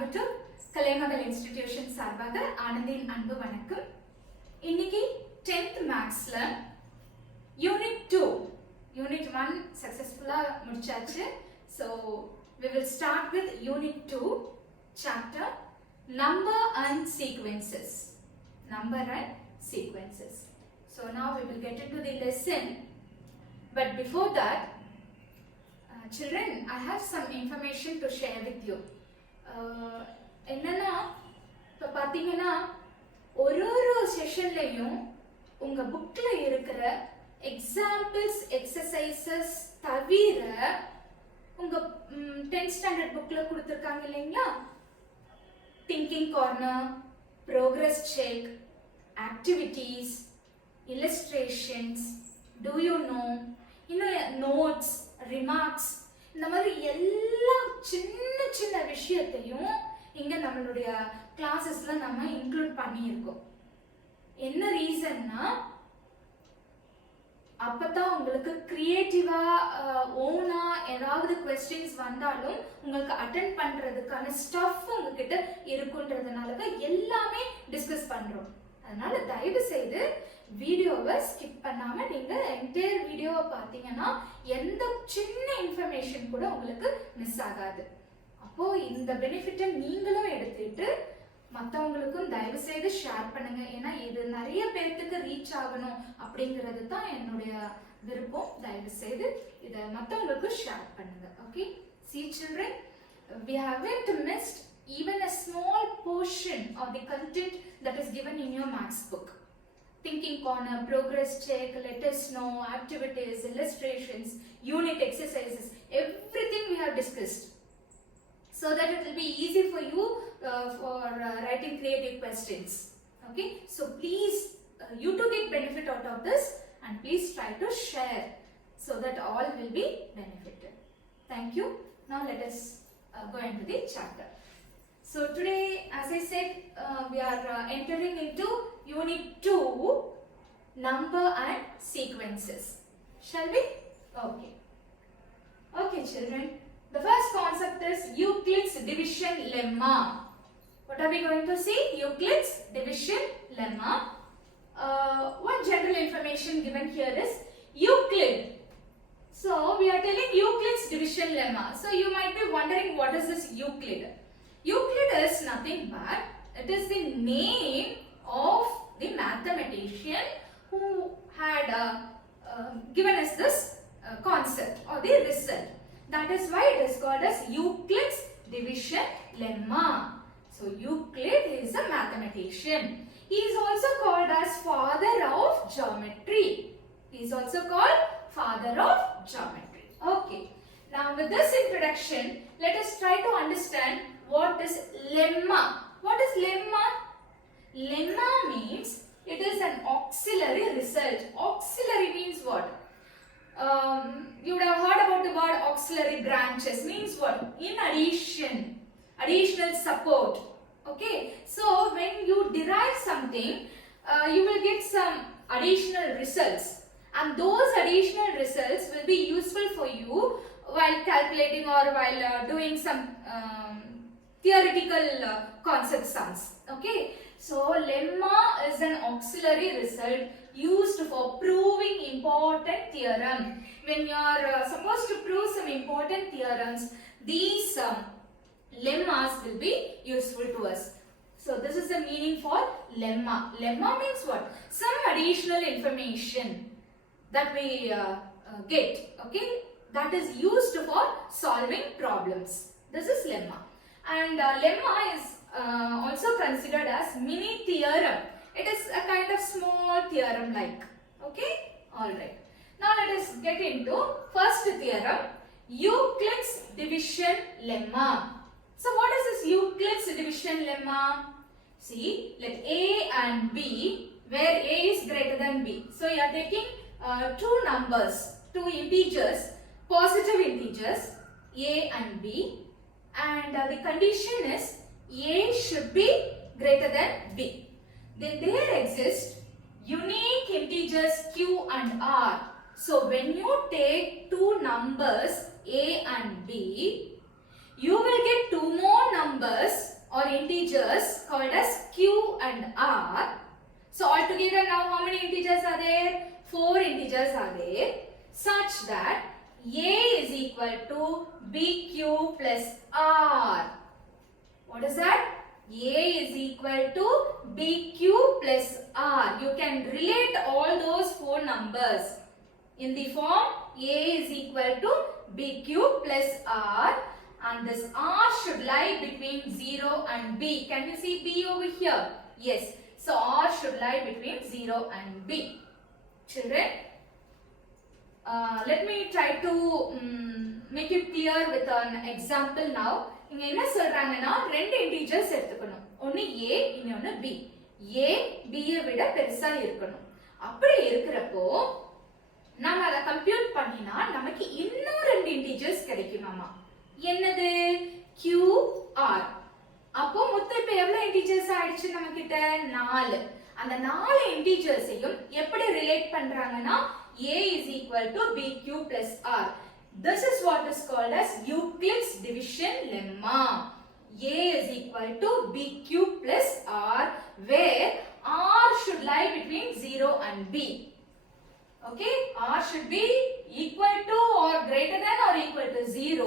கோயம்புத்தூர் கலைமகள் institution சார்பாக ஆனந்தின் அன்பு வணக்கம். இன்னைக்கு 10th மேக்ஸ்ல யூனிட் 2 யூனிட் 1 சக்சஸ்ஃபுல்லா முடிச்சாச்சு. So we will start with unit 2 chapter number and sequences. So now we will get into the lesson, but before that children, I have some information to share with you. என்னன்னா இப்போ பார்த்தீங்கன்னா ஒரு செஷன்லையும் உங்க புக்ல இருக்கிற examples exercises தவிர உங்க 10th standard புக்ல கொடுத்துருக்காங்க இல்லைங்களா, thinking corner, progress check, activities, illustrations, do you know, இன்னும் நோட்ஸ், ரிமார்க்ஸ், இந்த மாதிரி எல்லா சின்ன சின்ன விஷயத்தையும் இங்க நம்மளுடைய கிளாஸஸ்ல நம்ம இன்க்ளூட் பண்ணியிருக்கோம். என்ன ரீசன்னா அப்பதான் உங்களுக்கு கிரியேட்டிவா ஓனா ஏதாவது கொஸ்டின்ஸ் வந்தாலும் உங்களுக்கு அட்டென்ட் பண்றதுக்கான ஸ்டஃப் உங்ககிட்ட இருக்குன்றதுனால தான் எல்லாமே டிஸ்கஸ் பண்றோம். அதனால தயவு செய்து வீடியோவை ஸ்கிப் பண்ணாம நீங்க என்டையர் வீடியோவை பார்த்தீங்கன்னா எந்த சின்ன இன்ஃபர்மேஷன் கூட உங்களுக்கு மிஸ் ஆகாது. அப்போ இந்த பெனிஃபிட்டை நீங்களும் எடுத்துட்டு மற்றவங்களுக்கும் தயவு செய்து ஷேர் பண்ணுங்க. ஏன்னா இது நிறைய பேர்த்துக்கு ரீச் ஆகணும் அப்படிங்கிறது தான் என்னுடைய விருப்பம். தயவு செய்து இதை மற்றவங்களுக்கு ஷேர் பண்ணுங்க. Okay, see children, we haven't missed even a small portion of the content that is given in your maths book. Thinking corner, progress check, let us know, activities, illustrations, unit exercises, everything we have discussed, so that it will be easy for you for writing creative questions. Okay, so please you to get benefit out of this, and please try to share so that all will be benefited. Thank you. Now let us go into the chapter. So today, as I said, we are entering into unit 2, number and sequences. Shall we? Okay. Okay children, the first concept is Euclid's division lemma. What are we going to see? Euclid's division lemma. One general information given here is Euclid. So we are telling Euclid's division lemma. So you might be wondering, what is this Euclid? Euclid is nothing but it is the name of the mathematician who had given us this concept or the result. That is why it is called as Euclid's division lemma. So Euclid is a mathematician. He is also called as father of geometry. He is also called father of geometry. Okay. Now with this introduction, let us try to understand what is lemma. What is lemma? Lemma means it is an auxiliary result. Auxiliary means what? You would have heard about the word auxiliary branches. Means what? In addition, additional support. Okay, so when you derive something, you will get some additional results, and those additional results will be useful for you while calculating or while doing some theoretical concept sums. Okay, so lemma is an auxiliary result used for proving important theorem. When you are supposed to prove some important theorems, these lemmas will be useful to us. So this is the meaning for lemma. Lemma means what? Some additional information that we get, okay, that is used for solving problems. This is lemma. And lemma is also considered as mini theorem. It is a kind of small theorem like. Okay, all right. Now let us get into first theorem, Euclid's division lemma. So what is this Euclid's division lemma? See, let A and B, where A is greater than B. So you are taking two numbers, two integers, positive integers, A and B, and the condition is A should be greater than B. Then there exist unique integers Q and R. So when you take two numbers A and B, you will get two more numbers integers called as q and r. So altogether now how many integers are there? 4 integers are there, such that a is equal to bq plus r. What is that? A is equal to bq plus r. You can relate all those 4 numbers in the form a is equal to bq plus r, and this r should lie between 0 and b. Can you see b over here? Yes. So r should lie between 0 and b. Children, let me try to make it clear with an example now. இங்க என்ன சொல்றாங்கன்னா ரெண்டு integers எடுத்துக்கணும். ஒன்னு a இன்னொன்னு b. a b ஐ விட பெருசா இருக்கணும். அப்படி இருக்குறப்போ நாம அத கம்ப்யூட் பண்ணினா நமக்கு இன்னும் ரெண்டு இன்டிஜர்ஸ் கிடைக்குமாமா. என்னது? q r. அப்போ மொத்தம் இப்ப எவ்வளவு இன்டிஜர்ஸ் ஆயிடுச்சு நம்மகிட்ட? 4. அந்த 4 இன்டிஜர்ஸையும் எப்படி ரிலேட் பண்றாங்கன்னா a is equal to bq plus r. This is what is called as Euclid's division lemma. A is equal to bq plus r, where r should lie between 0 and b. Okay, r should be equal to or greater than or equal to 0,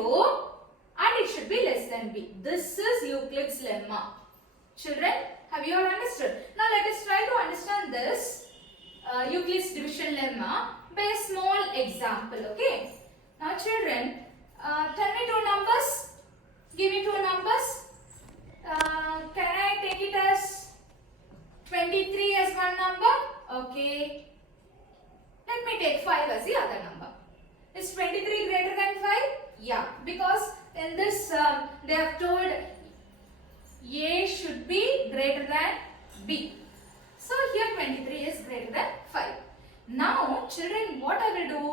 and it should be less than b. This is Euclid's lemma. Children, have you all understood? Now let us try to understand this Euclid's division lemma by a small example. Okay. Now children, tell me 2 numbers. Give me 2 numbers. Can I take it as 23 as one number? Okay. Let me take 5 as the other number. Is 23 greater than 5? Yeah, because in this they have told a should be greater than b. So here 23 is greater than 5. Now children, what I will do?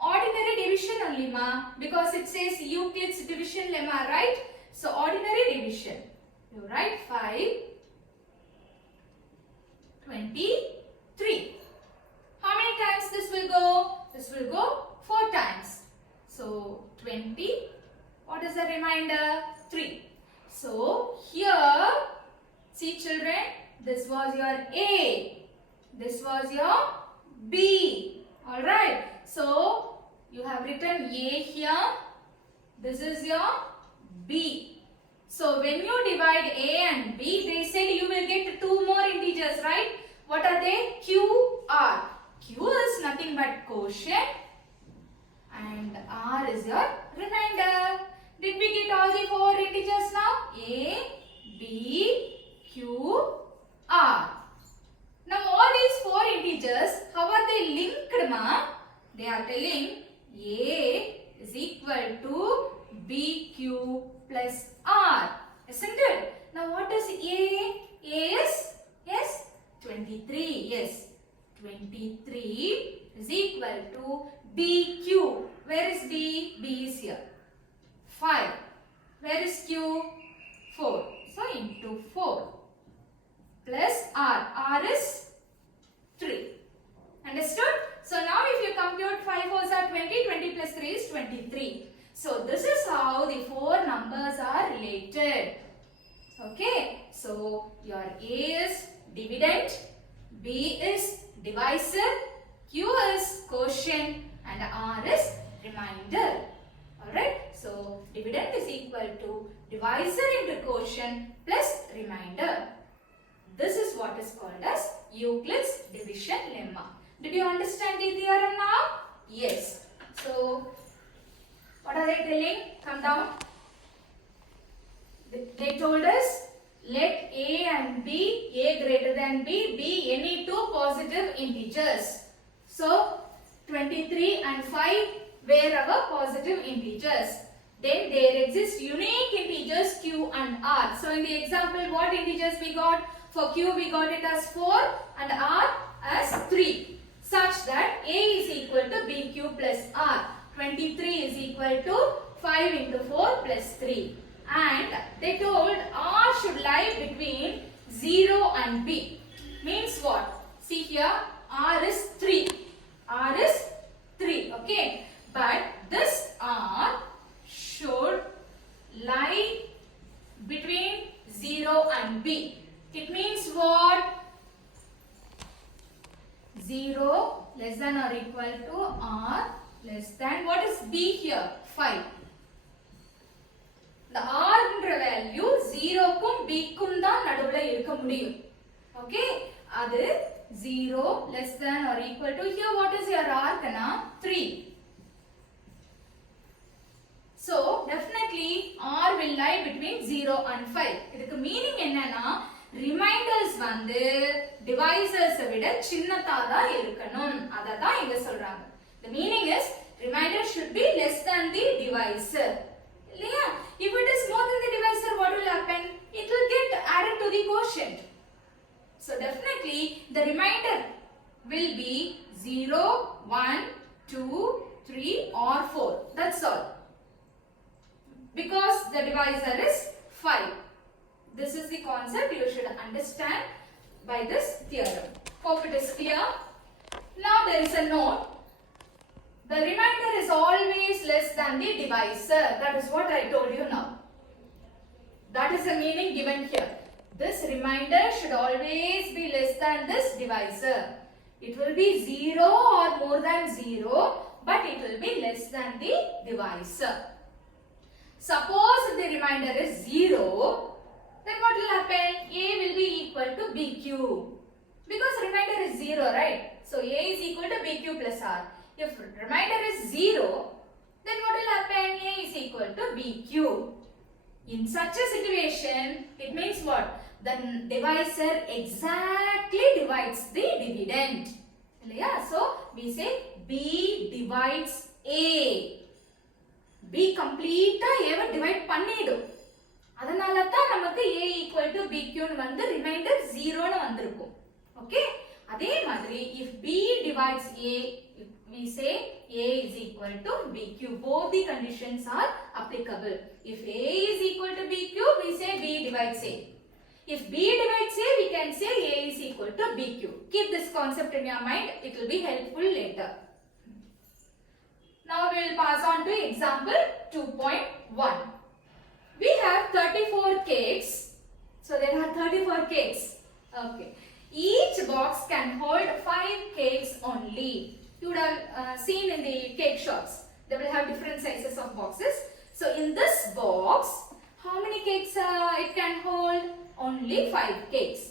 Ordinary division only ma, because it says Euclid's division lemma, right? So ordinary division. You write 5, 23. How many times this will go? This will go 4 times. So 20. What is the remainder? 3. So here, see children, this was your A. This was your B. Alright. So you have written A here. This is your B. So when you divide A and B, they said you will get 2 more integers, right? What are they? Q, R. Q is nothing but quotient and R is your remainder. Did we get all the 4 integers now? A, B, Q, R. Now all these 4 integers, how are they linked ma? They are telling A is equal to BQ plus R. Isn't it? Now what is A? A is, yes, 23. Yes, 23 is equal to BQ. Where is B? B is here. 5. Where is Q? 4. So into 4 plus R. R is 3. Understood? So now if you compute 5 4s are 20, 20 plus 3 is 23. So this is how the 4 numbers are related. Okay. So your A is dividend, B is divisor, Q is quotient and R is remainder. Alright. So dividend is equal to divisor into quotient plus remainder. This is what is called as Euclid's division lemma. Did you understand the theorem now? Yes. So what are they telling? Come down. They told us let A and B, A greater than B, be any 2 positive integers. So 23 and 5 were our positive integers. Then there exist unique integers Q and R. So in the example, what integers we got? For Q we got it as 4 and R as 3. Such that A is equal to BQ plus R. 23 is equal to 5 into 4 plus 3. And they told R should lie between 0 and B. Means what? See here, R is 3. R is 3. Okay. But this R should lie between 0 and B. It means what? 0 less than or equal to or less than, what is B here? 5. The R value 0 க்கும் B க்கும் தான் நடுவுல இருக்க முடியும். Okay, அது 0 less than or equal to, here what is your R kana? 3. So definitely R will lie between 0 and 5. இதுக்கு meaning என்னன்னா reminders வந்து டிவைசர்ஸ் விட சின்னதா தான் இருக்கணும். அத தான் இங்க சொல்றாங்க. The meaning is reminder should be less than the divisor. இல்லையா? If it is more than the divisor, what will happen? It will get added to the quotient. So definitely the remainder will be 0, 1, 2, 3 or 4. That's all. Because the divisor is 5. This is the concept you should understand by this theorem. Hope it is clear. Now there is a note. The remainder is always less than the divisor. That is what I told you now. That is the meaning given here. This remainder should always be less than this divisor. It will be 0 or more than 0, but it will be less than the divisor. Suppose the remainder is 0, then what will happen? A will be equal to BQ. Because remainder is 0, right? So A is equal to BQ plus R. If remainder is 0, then what will happen? A is equal to BQ. In such a situation, it means what? The divisor exactly divides the dividend. Yeah, so we say B divides A. B complete A divide பண்ணிடும். அதனால தான் நமக்கு A equal to BQ ன்னு வந்து remainder 0 ன்னு வந்திருக்கும். Okay? அதே மாதிரி if B divides A, we say A is equal to BQ. Both the conditions are applicable. If A is equal to BQ, we say B divides A. If B divides A, we can say A is equal to BQ. Keep this concept in your mind. It will be helpful later. Now we will pass on to example 2.1. We have 34 cakes. So there are 34 cakes. Okay. Each box can hold 5 cakes only. You would have seen in the cake shops. They will have different sizes of boxes. So in this box, how many cakes it can hold? Only 5 cakes.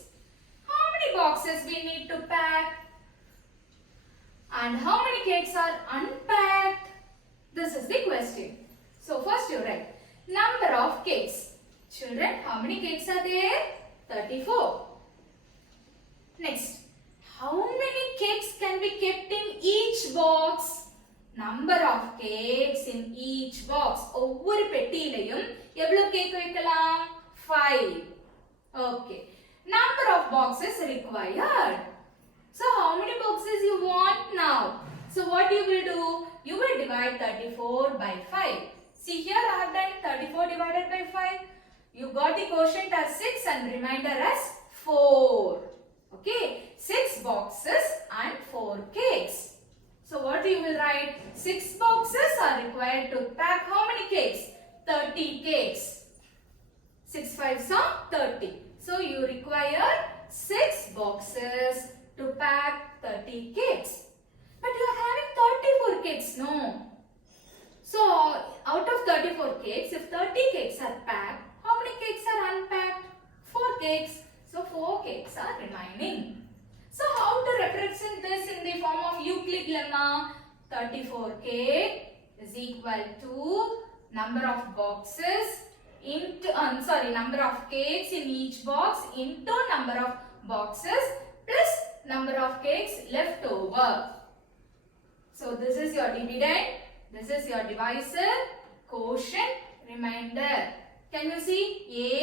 How many boxes we need to pack? And how many cakes are unpacked? This is the question. So first you write number of cakes. Children, how many cakes are there? 34. Next, how many cakes can be kept in each box? Number of cakes in each box. ஒவ்வொரு பெட்டியிலையும் எவ்வளவு cake வைக்கலாம்? 5. Okay. Number of boxes required. So how many boxes you want now? So what you will do? You will divide 34 by 5. See here I have done 34 divided by 5. You got the quotient as 6 and remainder as 4. Okay, 6 boxes and 4 cakes. So what you will write? 6 boxes are required to pack how many cakes? 30 cakes. 6 5s are 30. So you require 6 boxes to pack 30 cakes. But you are having 34 cakes, no? So out of 34 cakes, if 30 cakes are packed, how many cakes are unpacked? 4 cakes. So 4 cakes are remaining. So how to represent this in the form of Euclid lemma? 34 cake is equal to number of boxes into number of cakes in each box into number of boxes plus number of cakes left over. So this is your dividend, this is your divisor, quotient, remainder. Can you see? A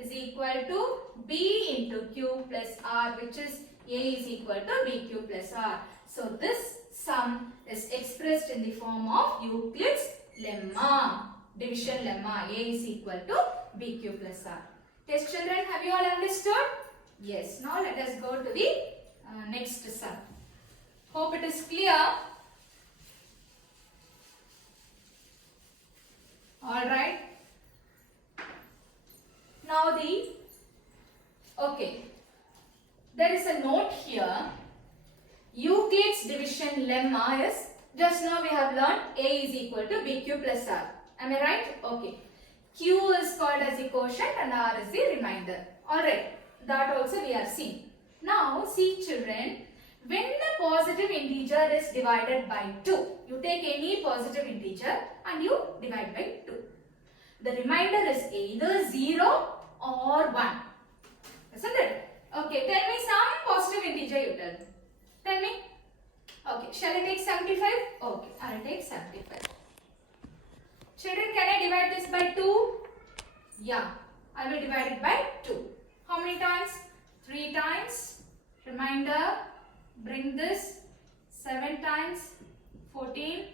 is equal to B into Q plus R, which is A is equal to BQ plus R. So this sum is expressed in the form of Euclid's lemma, division lemma. A is equal to BQ plus R. Yes, children, have you all understood? Yes. Now let us go to the next sum. Hope it is clear. All right. Now the Okay. There is a note here. Euclid's division lemma is, just now we have learned A is equal to BQ plus R. Am I right? Okay. Q is called as the quotient and R is the remainder. Alright. That also we are seeing. Now see children, when the positive integer is divided by 2, you take any positive integer and you divide by 2. The remainder is either 0 or 1. Isn't it? Okay, tell me some positive integer you tell me. Tell me. Okay, shall I take 75? Okay, I will take 75. Children, can I divide this by 2? Yeah, I will divide it by 2. How many times? 3 times. Remainder, bring this 7 times, 14.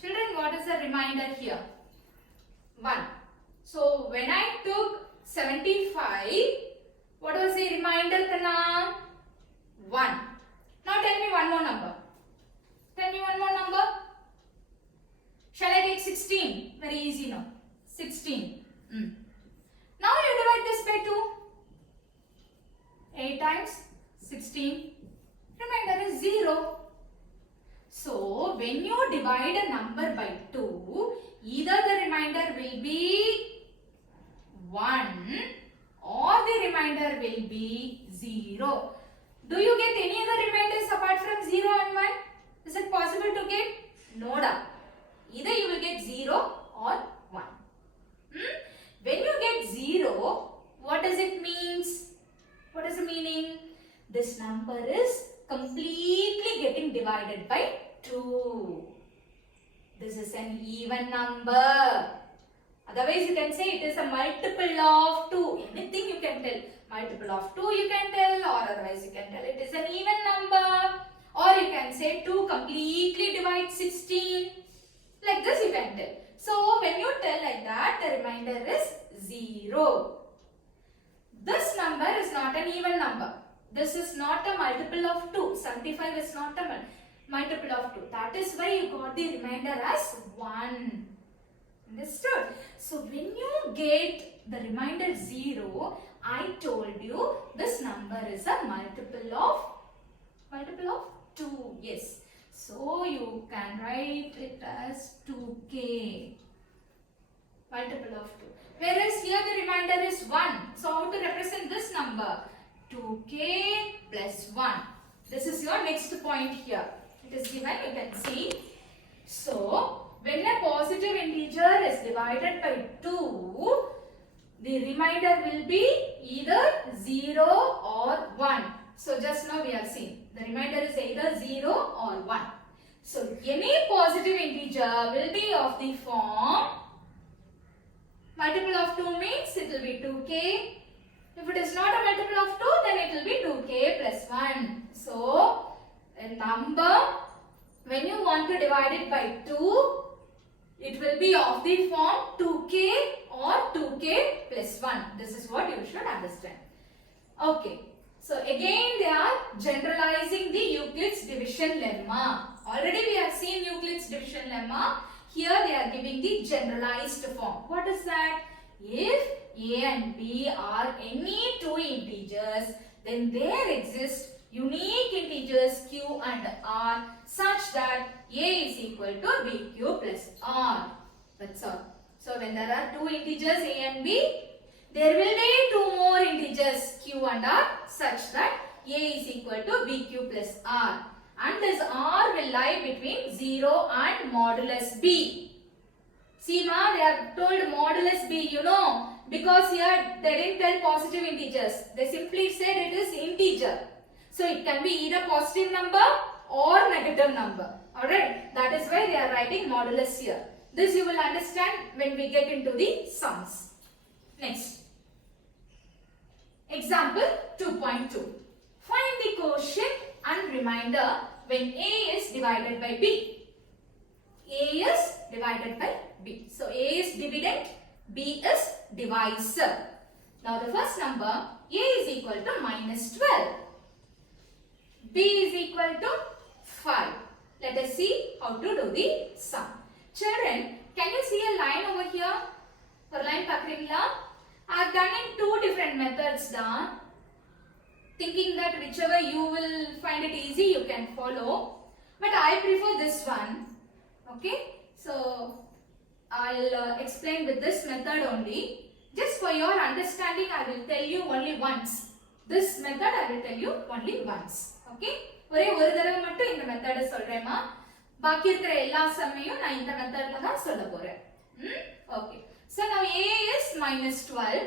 Children, what is the remainder here? 1. So, when I took 75, what was the remainder, Kana? 1. Now tell me one more number. Tell me one more number. Shall I take 16? Very easy now. 16. Now you divide this by 2. 8 times 16. Remainder is 0. So, when you divide a number by 2, either the remainder will be 1 or the remainder will be 0. Do you get any other remainders apart from 0 and 1? Is it possible to get? No doubt. Either you will get 0 or 1. When you get 0, what does it mean? What is the meaning? This number is completely getting divided by 2. This is an even number. Otherwise, you can say it is a multiple of 2. Anything you can tell. Multiple of 2 you can tell, or otherwise you can tell it is an even number. Or you can say 2 completely divides 16. Like this you can tell. So, when you tell like that, the remainder is 0. This number is not an even number. This is not a multiple of 2. 75 is not a multiple of 2. That is why you got the remainder as 1. Understood? So, when you get the remainder 0, I told you this number is a multiple of 2. Yes. So, you can write it as 2k. Multiple of 2. Whereas here the remainder is 1. So, how to represent this number? 2k plus 1. This is your next point here. It is given, you can see. So, when a positive integer is divided by 2, the remainder will be either 0 or 1. So, just now we have seen. The remainder is either 0 or 1. So, any positive integer will be of the form multiple of 2 means it will be 2k. If it is not a multiple of 2, then it will be 2k plus 1. So, a number, when you want to divide it by 2, it will be of the form 2k or 2k plus 1. This is what you should understand. Okay. So, again they are generalizing the Euclid's division lemma. Already we have seen Euclid's division lemma. Here they are giving the generalized form. What is that? If A and B are any two integers, then there exist unique integers Q and R such that A is equal to BQ plus R. That's all. So, when there are two integers A and B, there will be two more integers Q and R such that A is equal to BQ plus R. And this R will lie between 0 and modulus B. See ma, they have told modulus B, you know, because here they didn't tell positive integers. They simply said it is integer. So, it can be either positive number or negative number. Alright, that is why they are writing modulus here. This you will understand when we get into the sums. Next. Example 2.2. Find the quotient and remainder when A is divided by B. A is divided by B. So, A is dividend, B is divisor. Now, the first number A is equal to minus 12. B is equal to 5. Let us see how to do the sum. Children, can you see a line over here? For line pakringla? I've done in two different methods da, thinking that whichever you will find it easy you can follow, but I prefer this one. Okay, so I'll explain with this method only. Just for your understanding, I will tell you only once. This method I will tell you only once. Okay, ஒரே ஒரு தடவை மட்டும் இந்த மெத்தட சொல்றேமா, பாக்கி இருக்கிற எல்லா சமயம் நான் இந்த மெத்தட்ல தான் சொல்ல போறேன். Okay, so now a is -12,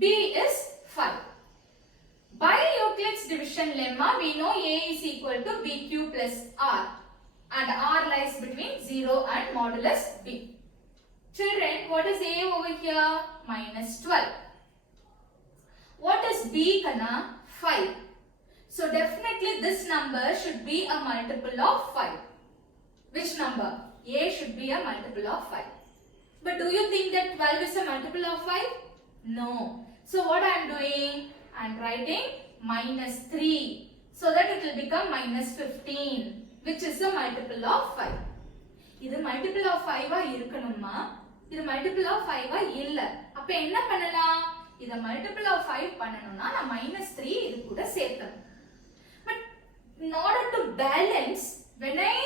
b is 5. By Euclid's division lemma, we know a is equal to bq plus r, and r lies between 0 and modulus b. Children, what is a over here? -12. What is b kana? 5. So definitely this number should be a multiple of 5. Which number? A should be a multiple of 5. But do you think that 12 is a multiple of 5? No. So what I am doing? I am writing -3 so that it will become -15, which is a multiple of 5. இது multiple of 5 இருக்கணுமா? இது multiple of 5 இல்ல. அப்ப என்ன பண்ணலாம்? இத multiple of 5 பண்ணனும்னா நான் -3 இது கூட சேர்க்கணும். But in order to balance, when I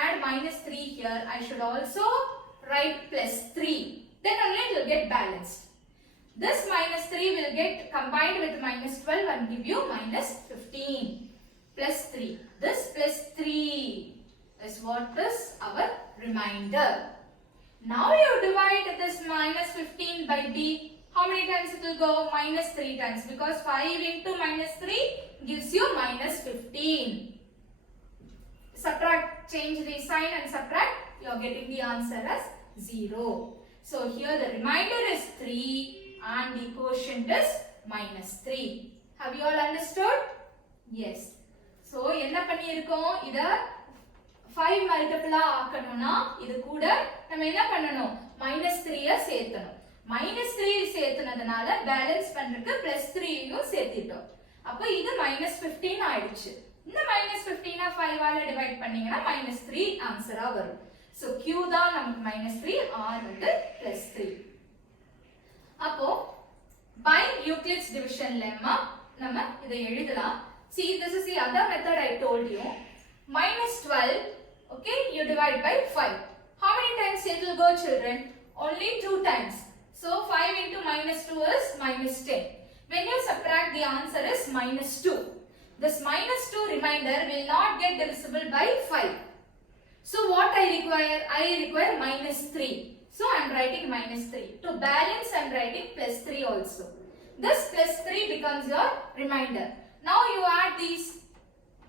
add -3 here, I should also write +3. Then only it will get balanced. This -3 will get combined with -12 and give you -15 plus 3. This +3 is what is our remainder. Now you divide this -15 by b. How many times it will go? -3 times, because 5 into -3 gives you -15. Subtract, change the sign and subtract, you are getting the answer as 0. So here the remainder is 3 and the quotient is -3. Have you all understood? Yes. So என்ன பண்ணியிருக்கோம்? இத 5 மல்டிபிளா ஆக்கணும்னா இது கூட நம்ம என்ன பண்ணணும்? -3 சேர்த்தணும். -3 சேர்த்தனதுனால balance பண்றதுக்கு +3யும் சேர்த்திட்டோம். அப்ப இது -15 ஆயிடுச்சு. இந்த -15 5 ஆல டிவைட் பண்ணீங்கன்னா -3 ஆன்சரா வரும். So Q தான் நமக்கு -3, R வந்து +3. அப்போ by Euclid's division lemma நம்ம இதை எழுதலாம். See, this is the other method I told you. -12, okay, you divide by 5. How many times it will go, children? Only 2 times. So 5 into -2 is -10. When you subtract, the answer is -2. This -2 remainder will not get divisible by 5. So what I require? I require -3. So I am writing -3. To balance, I am writing +3 also. This +3 becomes your remainder. Now you add these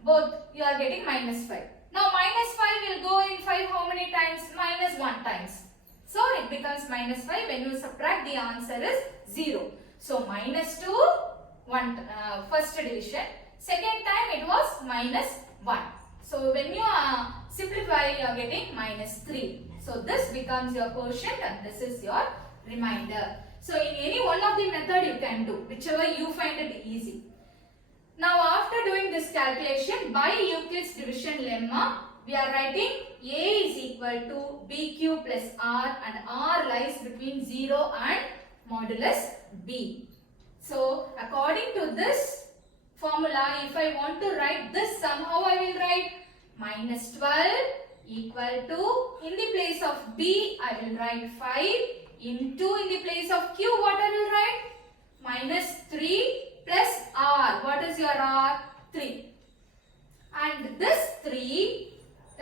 both, you are getting -5. Now -5 will go in 5 how many times? -1 times. So it becomes -5. When you subtract, the answer is 0. So -2, first division. Second time it was -1. So when you simplify, you are getting -3. So this becomes your quotient and this is your remainder. So in any one of the method you can do, whichever you find it easy. Now after doing this calculation by Euclid's division lemma, we are writing A is equal to BQ plus R, and R lies between 0 and modulus B. So according to this formula, if I want to write this sum, how I will write? -12 equal to, in the place of B I will write 5, into, in the place of Q what I will write? -3 plus R. What is your R? 3. And this 3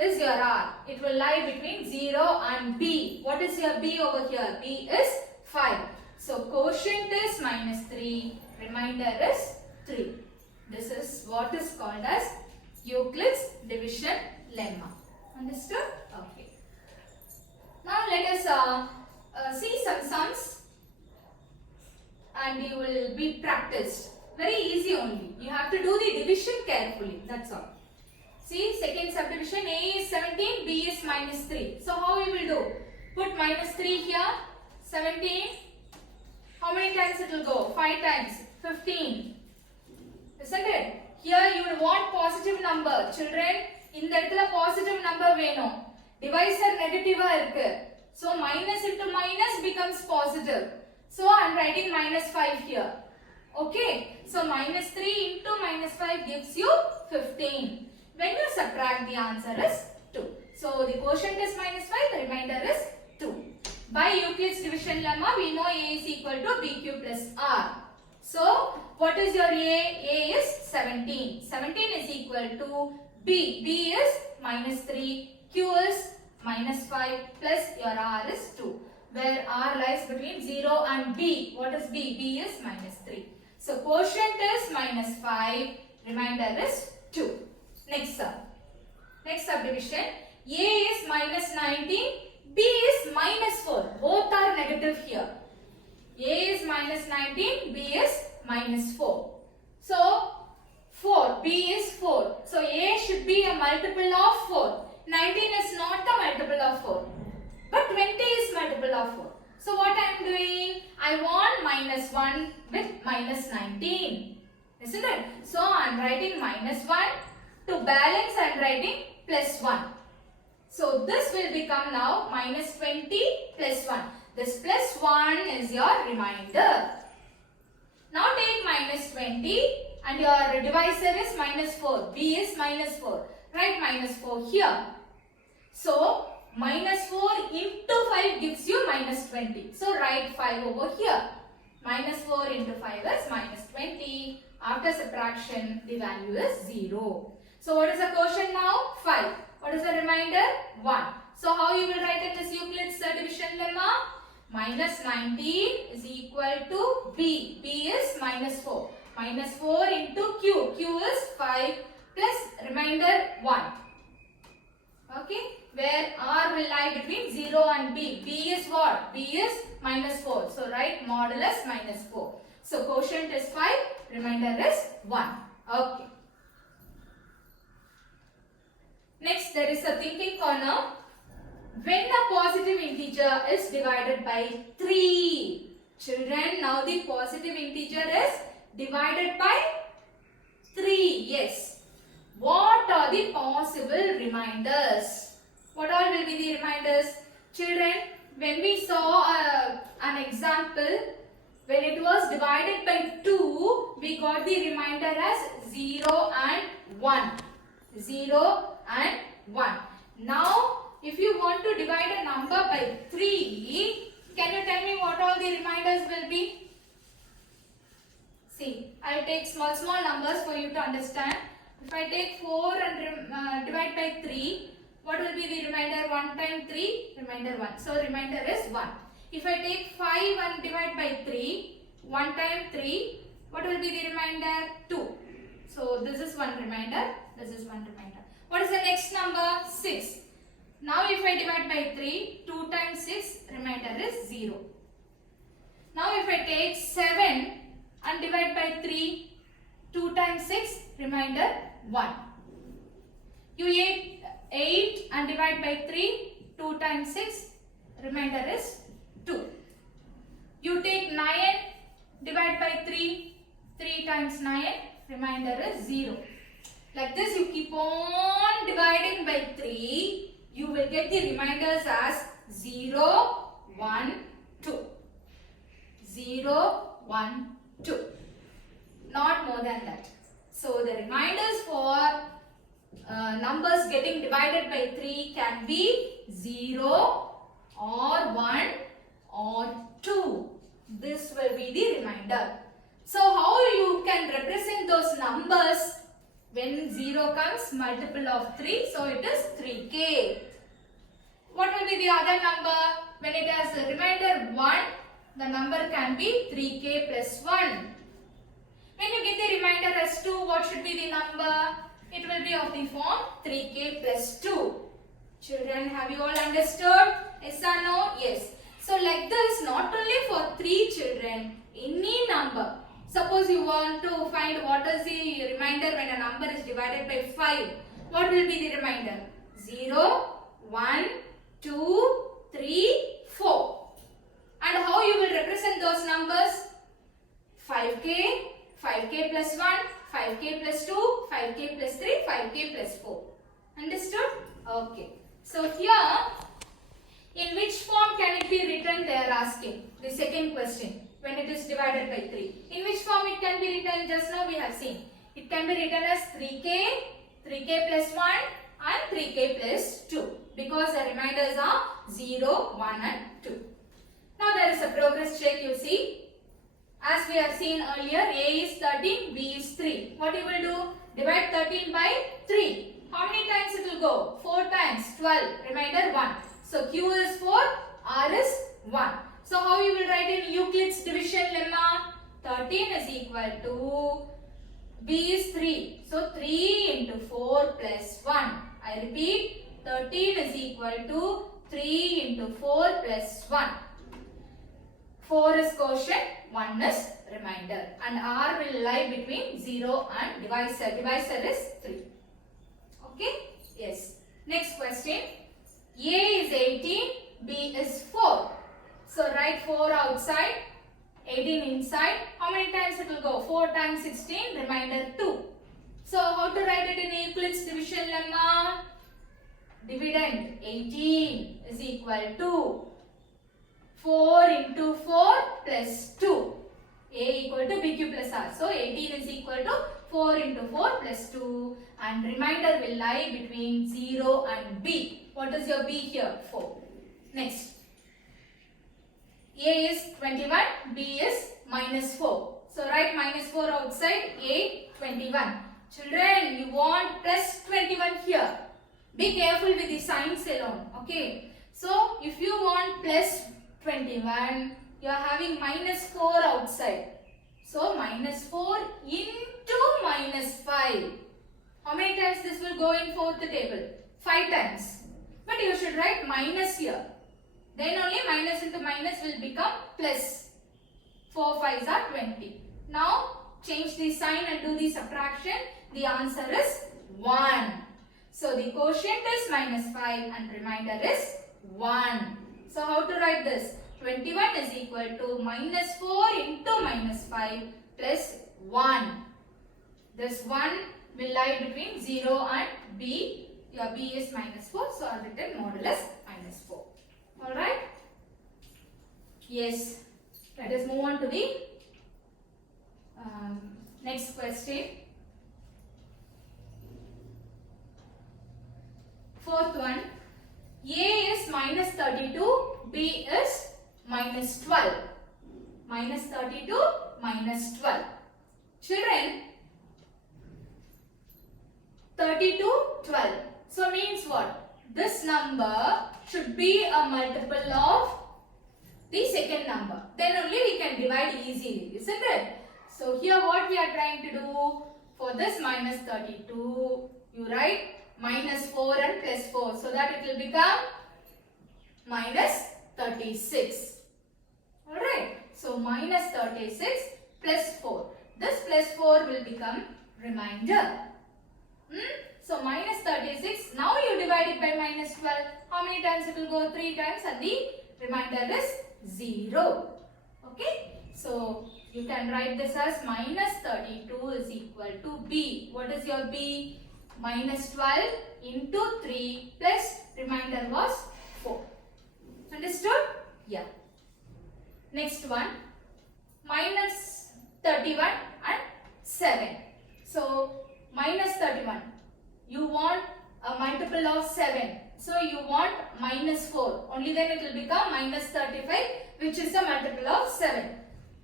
is your R. It will lie between 0 and B. What is your B over here? B is 5. So quotient is -3, remainder is 3. This is what is called as Euclid's division lemma. Understood? Okay. Now let us see some sums and you will be practiced. Very easy only. You have to do the division carefully. That's all. See, second subdivision, A is 17, B is -3. So how we will do? Put -3 here, 17. How many times it will go? 5 times, 15. Isn't it? Here you will want positive number. Children, இந்த இடத்துல positive number வேணும். Divisor negative இருக்கு. So minus into minus becomes positive. So I am writing minus 5 here. Okay. So minus 3 into minus 5 gives you 15. When you subtract, the answer is 2. So the quotient is minus 5, the remainder is 2. By Euclid's division lemma, we know A is equal to BQ plus R. So what is your A? A is 17. 17 is equal to B. B is minus 3. Q is minus 5 plus your R is 2. Where R lies between 0 and B. What is B? B is minus 3. So quotient is minus 5. Remainder is 2. Next subdivision. A is minus 19. B is minus 4. Both are negative here. A is minus 19. B is minus 4. So 4. B is 4. So A should be a multiple of 4. 19 is not a multiple of 4. But 20 is multiple of 4. So what I am doing? I want minus 1 with minus 19. Isn't it? So I am writing minus 1. To balance I am writing plus 1. So this will become now minus 20 plus 1. This plus 1 is your remainder. Now take minus 20 and your divisor is minus 4. B is minus 4. Write minus 4 here. So minus 4 into 5 gives you minus 20. So write 5 over here. Minus 4 into 5 is minus 20. After subtraction, the value is 0. So what is the quotient now? 5. What is the remainder? 1. So how you will write in this Euclid's division lemma? Minus 19 is equal to B. B is minus 4. Minus 4 into Q. Q is 5 plus remainder 1. Okay. Where R will lie between 0 and B. B is what? B is minus 4. So write modulus minus 4. So quotient is 5. Remainder is 1. Okay. Next, there is a thinking corner. When a positive integer is divided by 3. Children, now the positive integer is divided by 3. Yes. What are the possible reminders? What all will be the reminders? Children, when we saw an example, when it was divided by 2, we got the remainder as 0 and 1. 0 and 1. Now, if you want to divide a number by 3, can you tell me what all the reminders will be? See, I will take small numbers for you to understand. If I take 4 and divide by 3, what will be the remainder? 1 times 3, remainder 1. So, remainder is 1. If I take 5 and divide by 3, 1 times 3, what will be the remainder? 2. So, this is one remainder, this is one remainder. What is the next number? 6. Now, if I divide by 3, 2 times 6, remainder is 0. Now, if I take 7 and divide by 3, 2 times 6, remainder 1. You take 8 and divide by 3, 2 times 6, remainder is 2. You take 9, divide by 3, 3 times 9, remainder is 0. Like this, you keep on dividing by 3, you will get the reminders as 0, 1, 2. 0, 1, 2. Not more than that. So, the reminders for numbers getting divided by 3 can be 0 or 1 or 2. This will be the reminder. So, how you can represent those numbers? When 0 comes, multiple of 3, so it is 3k. What will be the other number? When it has a remainder 1, the number can be 3k plus 1. When you get the remainder as 2, what should be the number? It will be of the form 3k plus 2. Children, have you all understood? Yes or no? Yes. So like this, not only for 3 children, any number. Suppose you want to find what is the remainder when a number is divided by 5. What will be the remainder? 0, 1, 2, 3, 4. And how you will represent those numbers? 5k, 5k plus 1, 5k plus 2, 5k plus 3, 5k plus 4. Understood? Okay. So here, in which form can it be written? They are asking. The second question. when it is divided by 3. In which form it can be written? Just now we have seen. It can be written as 3k plus 1 and 3k plus 2 because the remainders are 0, 1 and 2. Now there is a progress check, you see. As we have seen earlier, A is 13, B is 3. What you will do? Divide 13 by 3. How many times it will go? 4 times, 12, remainder 1. So Q is 4, R is 1. So how you will write in Euclid's division lemma? 13 is equal to, B is 3. So 3 into 4 plus 1. I repeat, 13 is equal to 3 into 4 plus 1. 4 is quotient, 1 is remainder, and R will lie between 0 and divisor. Divisor is 3. Okay? Yes. Next question. A is 18, B is 4. So write 4 outside, 18 inside. How many times it will go? 4 times 16, remainder 2. So how to write it in Euclid's division lemma? Dividend 18 is equal to 4 into 4 plus 2. A equal to BQ plus R. So 18 is equal to 4 into 4 plus 2 and remainder will lie between 0 and B. What is your B here? 4. Next. A is 21, B is minus 4. So write minus 4 outside, A 21. Children, you want plus 21 here. Be careful with the signs alone. Okay. So if you want plus 21, you are having minus 4 outside. So minus 4 into minus 5. How many times this will go in fourth table? 5 times. But you should write minus here. Then only minus into minus will become plus. 4 5s are 20. Now change the sign and do the subtraction. The answer is 1. So the quotient is minus 5 and remainder is 1. So how to write this? 21 is equal to minus 4 into minus 5 plus 1. This 1 will lie between 0 and B. Your B is minus 4. So I have written modulus minus 4. Alright? Yes. Let us move on to the next question. Fourth one. A is minus 32. B is minus 12. Minus 32, minus 12. Children, 32, 12. So means what? This number should be a multiple of the second number. Then only we can divide easily, isn't it? So here what we are trying to do, for this minus 32, you write minus 4 and plus 4. So that it will become minus 36. Alright. So minus 36 plus 4. This plus 4 will become remainder. So minus 36. Now you divide it by minus 12. How many times it will go? 3 times and the remainder is 0. Okay. So you can write this as minus 32 is equal to B. What is your B? Minus 12 into 3 plus remainder was 4. Understood? Yeah. Next one. Minus 31 and 7. So minus 31. You want a multiple of 7. So you want minus 4. Only then it will become minus 35, which is a multiple of 7.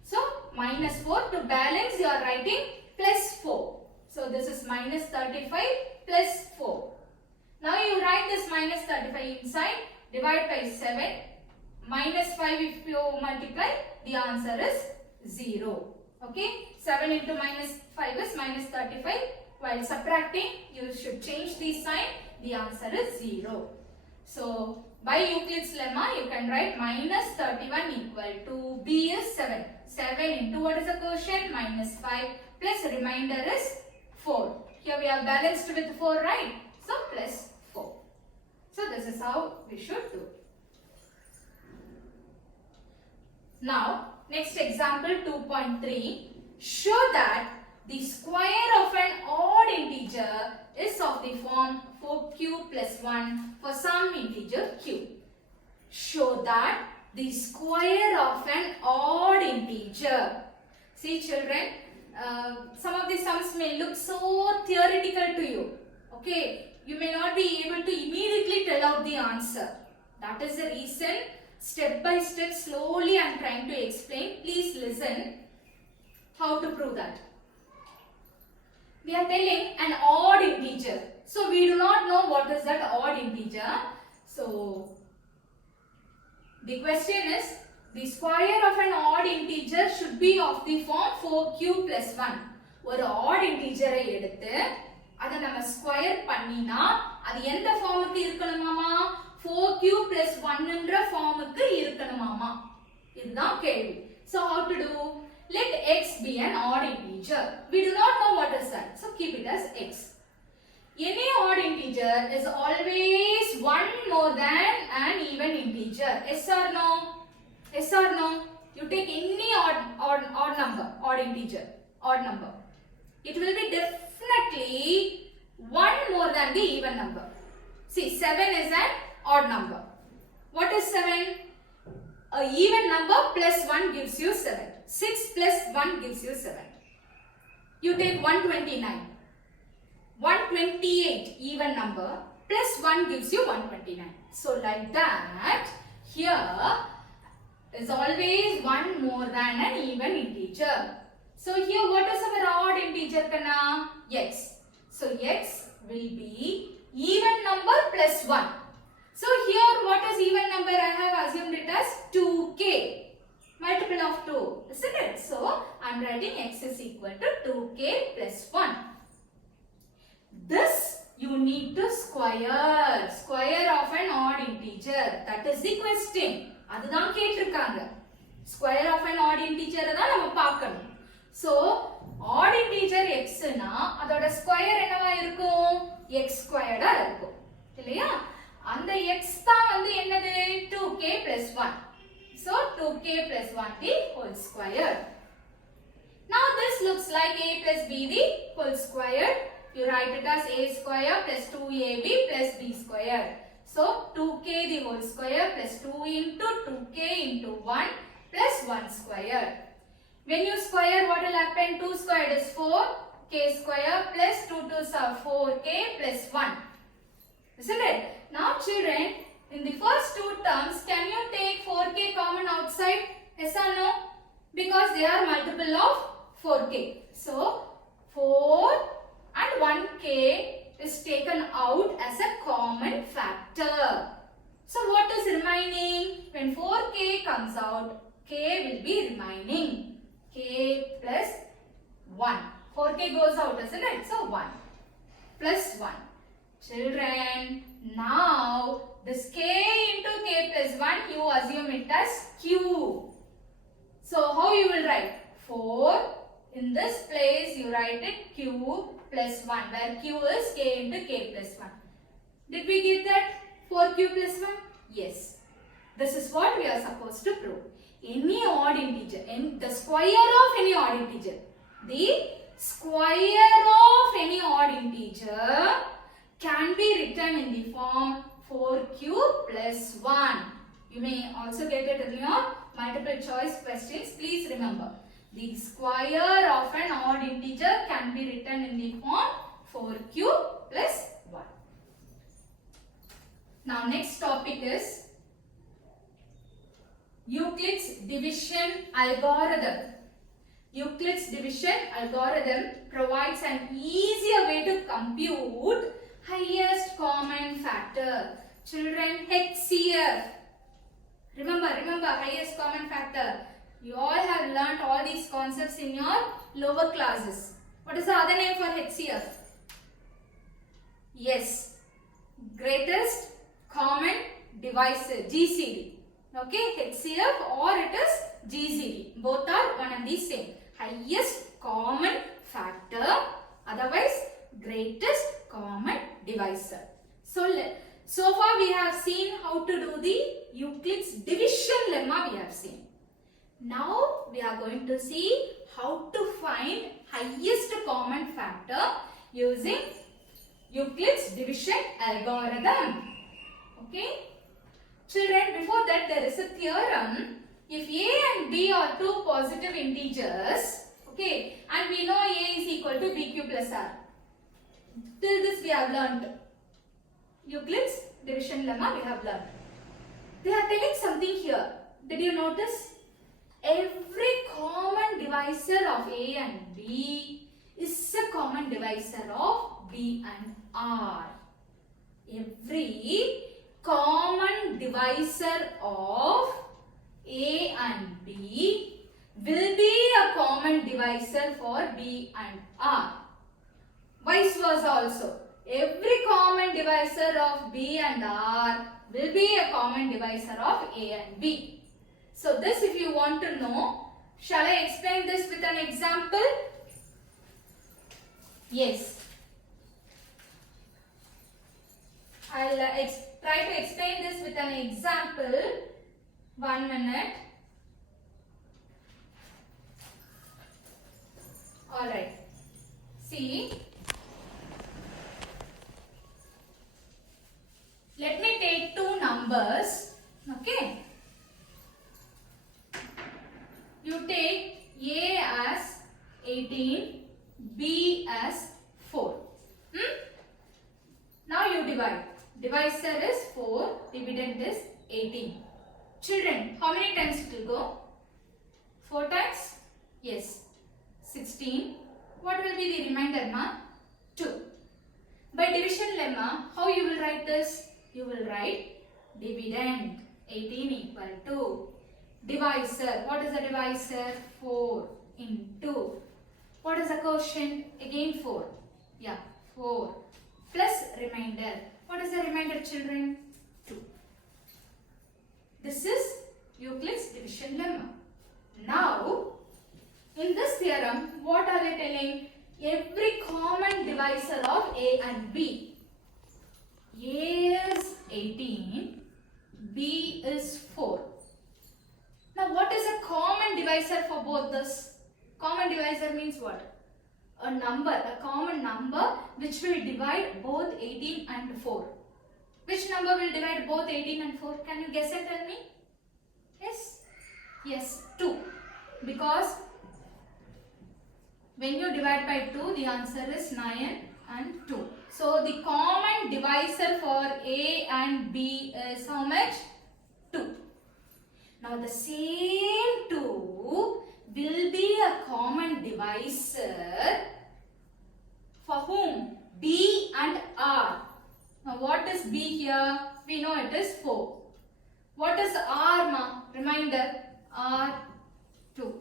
So minus 4, to balance you are writing plus 4. So this is minus 35 plus 4. Now you write this minus 35 inside. Divide by 7. Minus 5 if you multiply, the answer is 0. Okay. 7 into minus 5 is minus 35. While subtracting, you should change the sign. The answer is 0. So, by Euclid's lemma, you can write minus 31 equal to B is 7. 7 into what is the quotient? Minus 5 plus remainder is 4. Here we are balanced with 4, right? So, plus 4. So, this is how we should do. Now, next example 2.3. Show that the square of an odd integer is of the form 4q plus 1 for some integer q. Show that the square of an odd integer. See children, some of these sums may look so theoretical to you. Okay, you may not be able to immediately tell out the answer. That is the reason, step by step, slowly I am trying to explain. Please listen how to prove that. We are telling an odd integer. So we do not know what is that odd integer. So the question is, the square of an odd integer should be of the form 4q plus 1. ஒரு odd integer எடுத்து அதை நம்ம square பண்ணினா அது எந்த ஃபார்முக்கு இருக்கணுமாமா? 4q plus 1 என்ற ஃபார்முக்கு இருக்கணுமாமா? இதுதான் கேள்வி. So how to do? Let x be an odd integer. We do not know what is that. So keep it as x. Any odd integer is always one more than an even integer. Yes or no? Yes or no? You take any odd number, odd integer, odd number. It will be definitely one more than the even number. See, 7 is an odd number. What is 7? A even number plus 1 gives you 7. 6 plus 1 gives you 7. You take 129. 128 even number plus 1 gives you 129. So like that, here is always one more than an even integer. So here what is our odd integer kana? X. So x will be even number plus 1. So here what is even number? I have assumed it as 2k. Multiple of 2, isn't it? So I am writing x is equal to 2k plus 1. This you need to square. Square of an odd integer. That is the question. அதுதான் கேட்டிருக்காங்க. Square of an odd integer தான் நம்ம பார்க்கணும். So odd integer x னா அதோட square என்னவா இருக்கும்? x squared ஆ இருக்கும். இல்லையா? அந்த x தான் வந்து என்னது? 2k plus 1. So 2k plus 1 the whole square. Now this looks like a plus b the whole square. You write it as a square plus 2ab plus b square. So 2k the whole square plus 2 into 2k into 1 plus 1 square. When you square, what will happen? 2 squared is 4, k square plus 2 2s are 4k plus 1. Isn't it? Now children, in the first two terms, can you take 4k common outside? Yes or no? Because they are multiple of 4k. So 4 and 1k is taken out as a common factor. So what is remaining? When 4k comes out, k will be remaining. K plus 1. 4k goes out, isn't it? So 1 plus 1. Children, now this k into k plus 1, you assume it as q. So how you will write? 4. In this place, you write it q plus 1, where q is k into k plus 1. Did we get that? 4q plus 1? Yes. This is what we are supposed to prove. Any odd integer, the square of any odd integer. The square of any odd integer can be written in the form 4q plus 1. You may also get it in your multiple choice questions. Please remember. The square of an odd integer can be written in the form 4q plus 1. Now next topic is Euclid's division algorithm. Euclid's division algorithm provides an easier way to compute highest common factor. Children, HCF. Remember highest common factor. You all have learnt all these concepts in your lower classes. What is the other name for HCF? Yes, greatest common divisor, GCD. Okay, HCF or it is GCD. Both are one and the same. Highest common factor, otherwise greatest common divisor. So far we have seen how to do the Euclid's division lemma we have seen. Now we are going to see how to find highest common factor using Euclid's division algorithm. Okay. Children, before that there is a theorem. If a and b are two positive integers, okay, and we know a is equal to bq plus r. Till this we have learnt. Euclid's division lemma we have learnt. They are telling something here. Did you notice? Every common divisor of a and b is a common divisor of b and r. Every common divisor of a and b will be a common divisor for b and r. Vice versa also. Every common divisor of b and r will be a common divisor of a and b. So this, if you want to know, shall I explain this with an example? Yes. I'll try to explain this with an example. 1 minute. Alright. See. Let me take two numbers. Okay. You take A as 18, B as 4. Now you divide. Divisor is 4, dividend is 18. Children, how many times it will go? 4 times? Yes. 16. What will be the remainder, ma? 2. By division lemma, how you will write this? You will write dividend 18 equal to divisor. What is the divisor? 4 into. What is the quotient? Again 4. Yeah, 4 plus remainder. What is the remainder, children? 2. This is Euclid's division lemma. Now, in this theorem, what are they telling? Every common divisor of A and B. A is 18, B is 4. Now, what is a common divisor for both this? Common divisor means what? A number, a common number which will divide both 18 and 4. Which number will divide both 18 and 4? Can you guess and tell me? Yes? Yes, 2. Because when you divide by 2, the answer is 9 and 2. So, the common divisor for A and B is how much? 2. Now, the same 2 will be a common divisor for whom? B and R. Now, what is B here? We know it is 4. What is R, ma? Reminder, R, 2.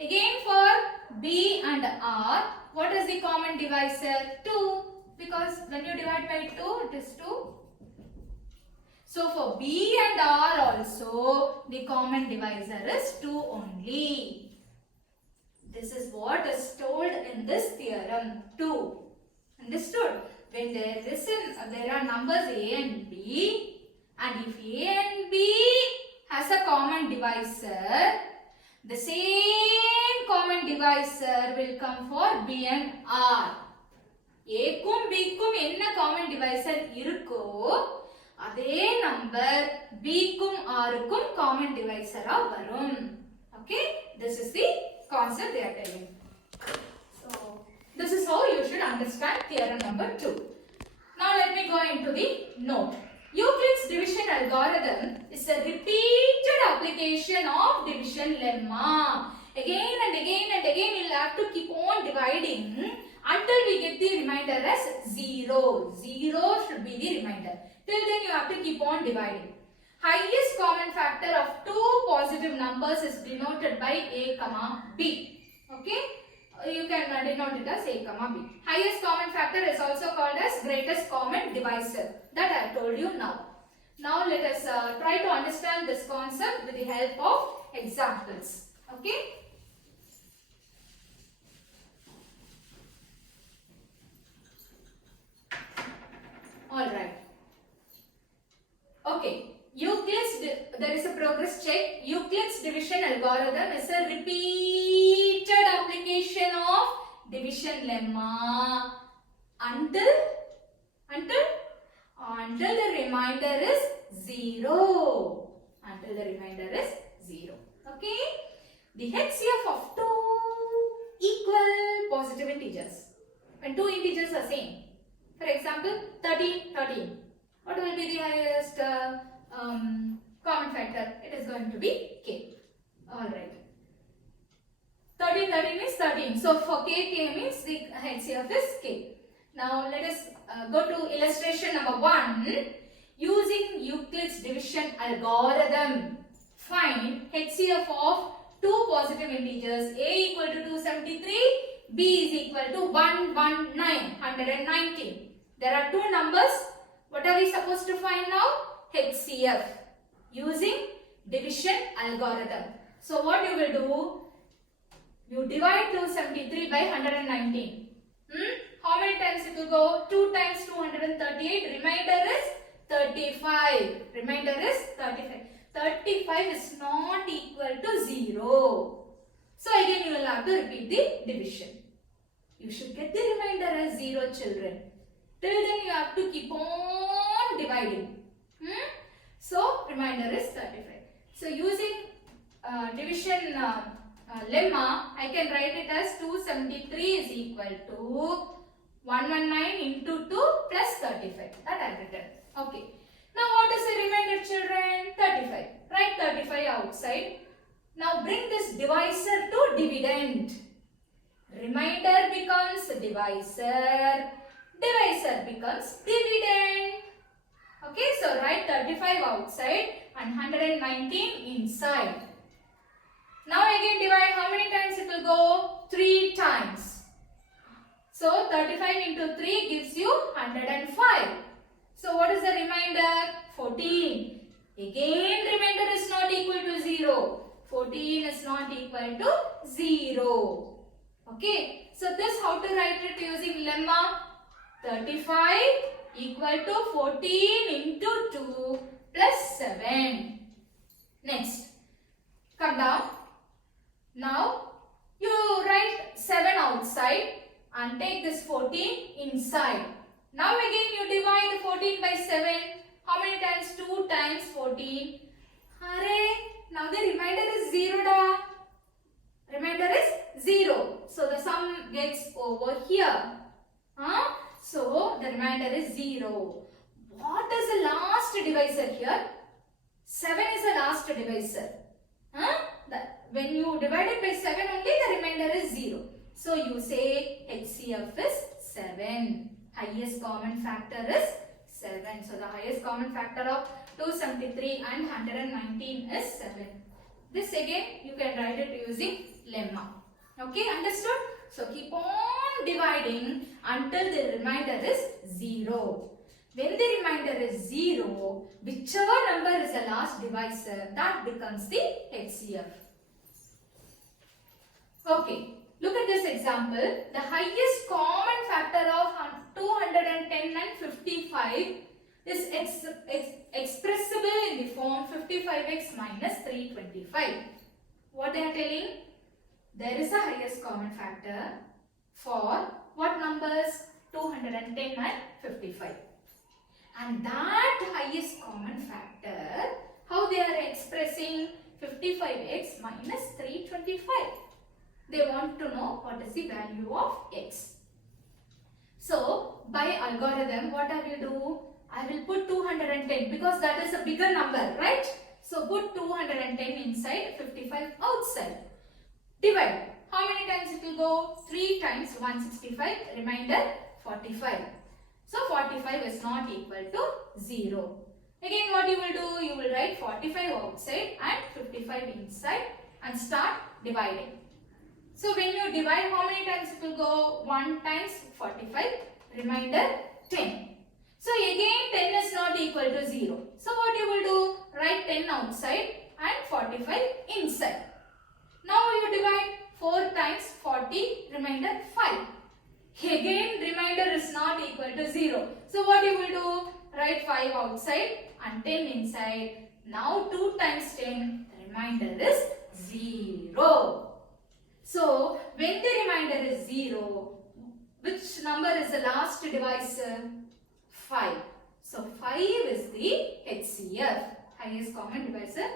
Again for B and R, what is the common divisor? 2. Because when you divide by 2, it is 2. So for B and R also, the common divisor is 2 only. This is what is told in this theorem 2. Understood? When there are numbers A and B, and if A and B has a common divisor, the same common divisor will come for B and R. A kum B kum enna common divisor irukko, adhe number B kum R kum common divisor varum. Okay, this is the concept they are telling. So, this is how you should understand theorem number 2. Now, let me go into the note. Euclid's division algorithm is a repeated application of division lemma. Again and again and again, you will have to keep on dividing until we get the remainder as 0. 0 should be the remainder. Till then, you have to keep on dividing. Highest common factor of two positive numbers is denoted by A, B. Okay? You can denote it as A, B. Highest common factor is also called as greatest common divisor. That I have told you now. Now let us try to understand this concept with the help of examples. Okay? Alright. Okay. There is a progress check. Euclid's division algorithm is a repeated application of division lemma until until the remainder is 0. Until the remainder is 0. Okay? The HCF of two equal positive integers. When two integers are same. For example, 13, 13. What will be the highest common factor? It is going to be k. Alright. 13, 13 is 13. So for k means the HCF is k. Now let us go to illustration number 1. Using Euclid's division algorithm, find HCF of two positive integers a equal to 273, b is equal to 119. There are two numbers. What are we supposed to find now? HCF using division algorithm. So what you will do? You divide 273 by 119. How many times it will go? 2 times 238. Remainder is 35. Remainder is 35. 35 is not equal to 0. So again you will have to repeat the division. You should get the remainder as 0, children. Till then you have to keep on dividing. So remainder is 35. So using division lemma, I can write it as 273 is equal to 119 into 2 plus 35. That I have written. Okay. Now what is the remainder, children? 35. Write 35 outside. Now bring this divisor to dividend. Remainder becomes divisor. Divisor becomes dividend. Okay, so write 35 outside and 119 inside. Now again divide, how many times it will go? 3 times. So 35 into 3 gives you 105. So what is the remainder? 14. Again remainder is not equal to 0. 14 is not equal to 0. Okay, so this how to write it using lemma? 35 equal to 14 into 2 plus 7. Next, come down. Now you write 7 outside and take this 14 inside. Now again you divide 14 by 7. How many times? 2 times 14. Hare, now the remainder is 0 da. Remainder is 0. So the sum gets over here. So the remainder is 0. What is the last divisor here? 7 is the last divisor. When you divide it by 7 only, the remainder is 0. So you say HCF is 7. Highest common factor is 7. So the highest common factor of 273 and 119 is 7. This again you can write it using lemma. Okay, understood? So keep on dividing until the remainder is 0. When the remainder is 0, whichever number is the last divisor, that becomes the HCF. Okay, look at this example. The highest common factor of 210 and 55 is expressible in the form 55x minus 325. What they are telling? There is a highest common factor for what numbers? 210 and 55. And that highest common factor, how they are expressing 55x minus 325. They want to know what is the value of x. So, by algorithm, what I will do? I will put 210 because that is a bigger number, right? So, put 210 inside, 55 outside. Divide. How many times it will go? 3 times 165, remainder 45. So, 45 is not equal to 0. Again, what you will do? You will write 45 outside and 55 inside and start dividing. So, when you divide, how many times it will go? 1 times 45, remainder 10. So, again 10 is not equal to 0. So, what you will do? Write 10 outside and 45 inside. Now, you divide 4 times 40, remainder 5. Again, remainder is not equal to 0. So, what you will do? Write 5 outside and 10 inside. Now, 2 times 10, remainder is 0. So, when the remainder is 0, which number is the last divisor? 5. So 5 is the HCF, highest common divisor.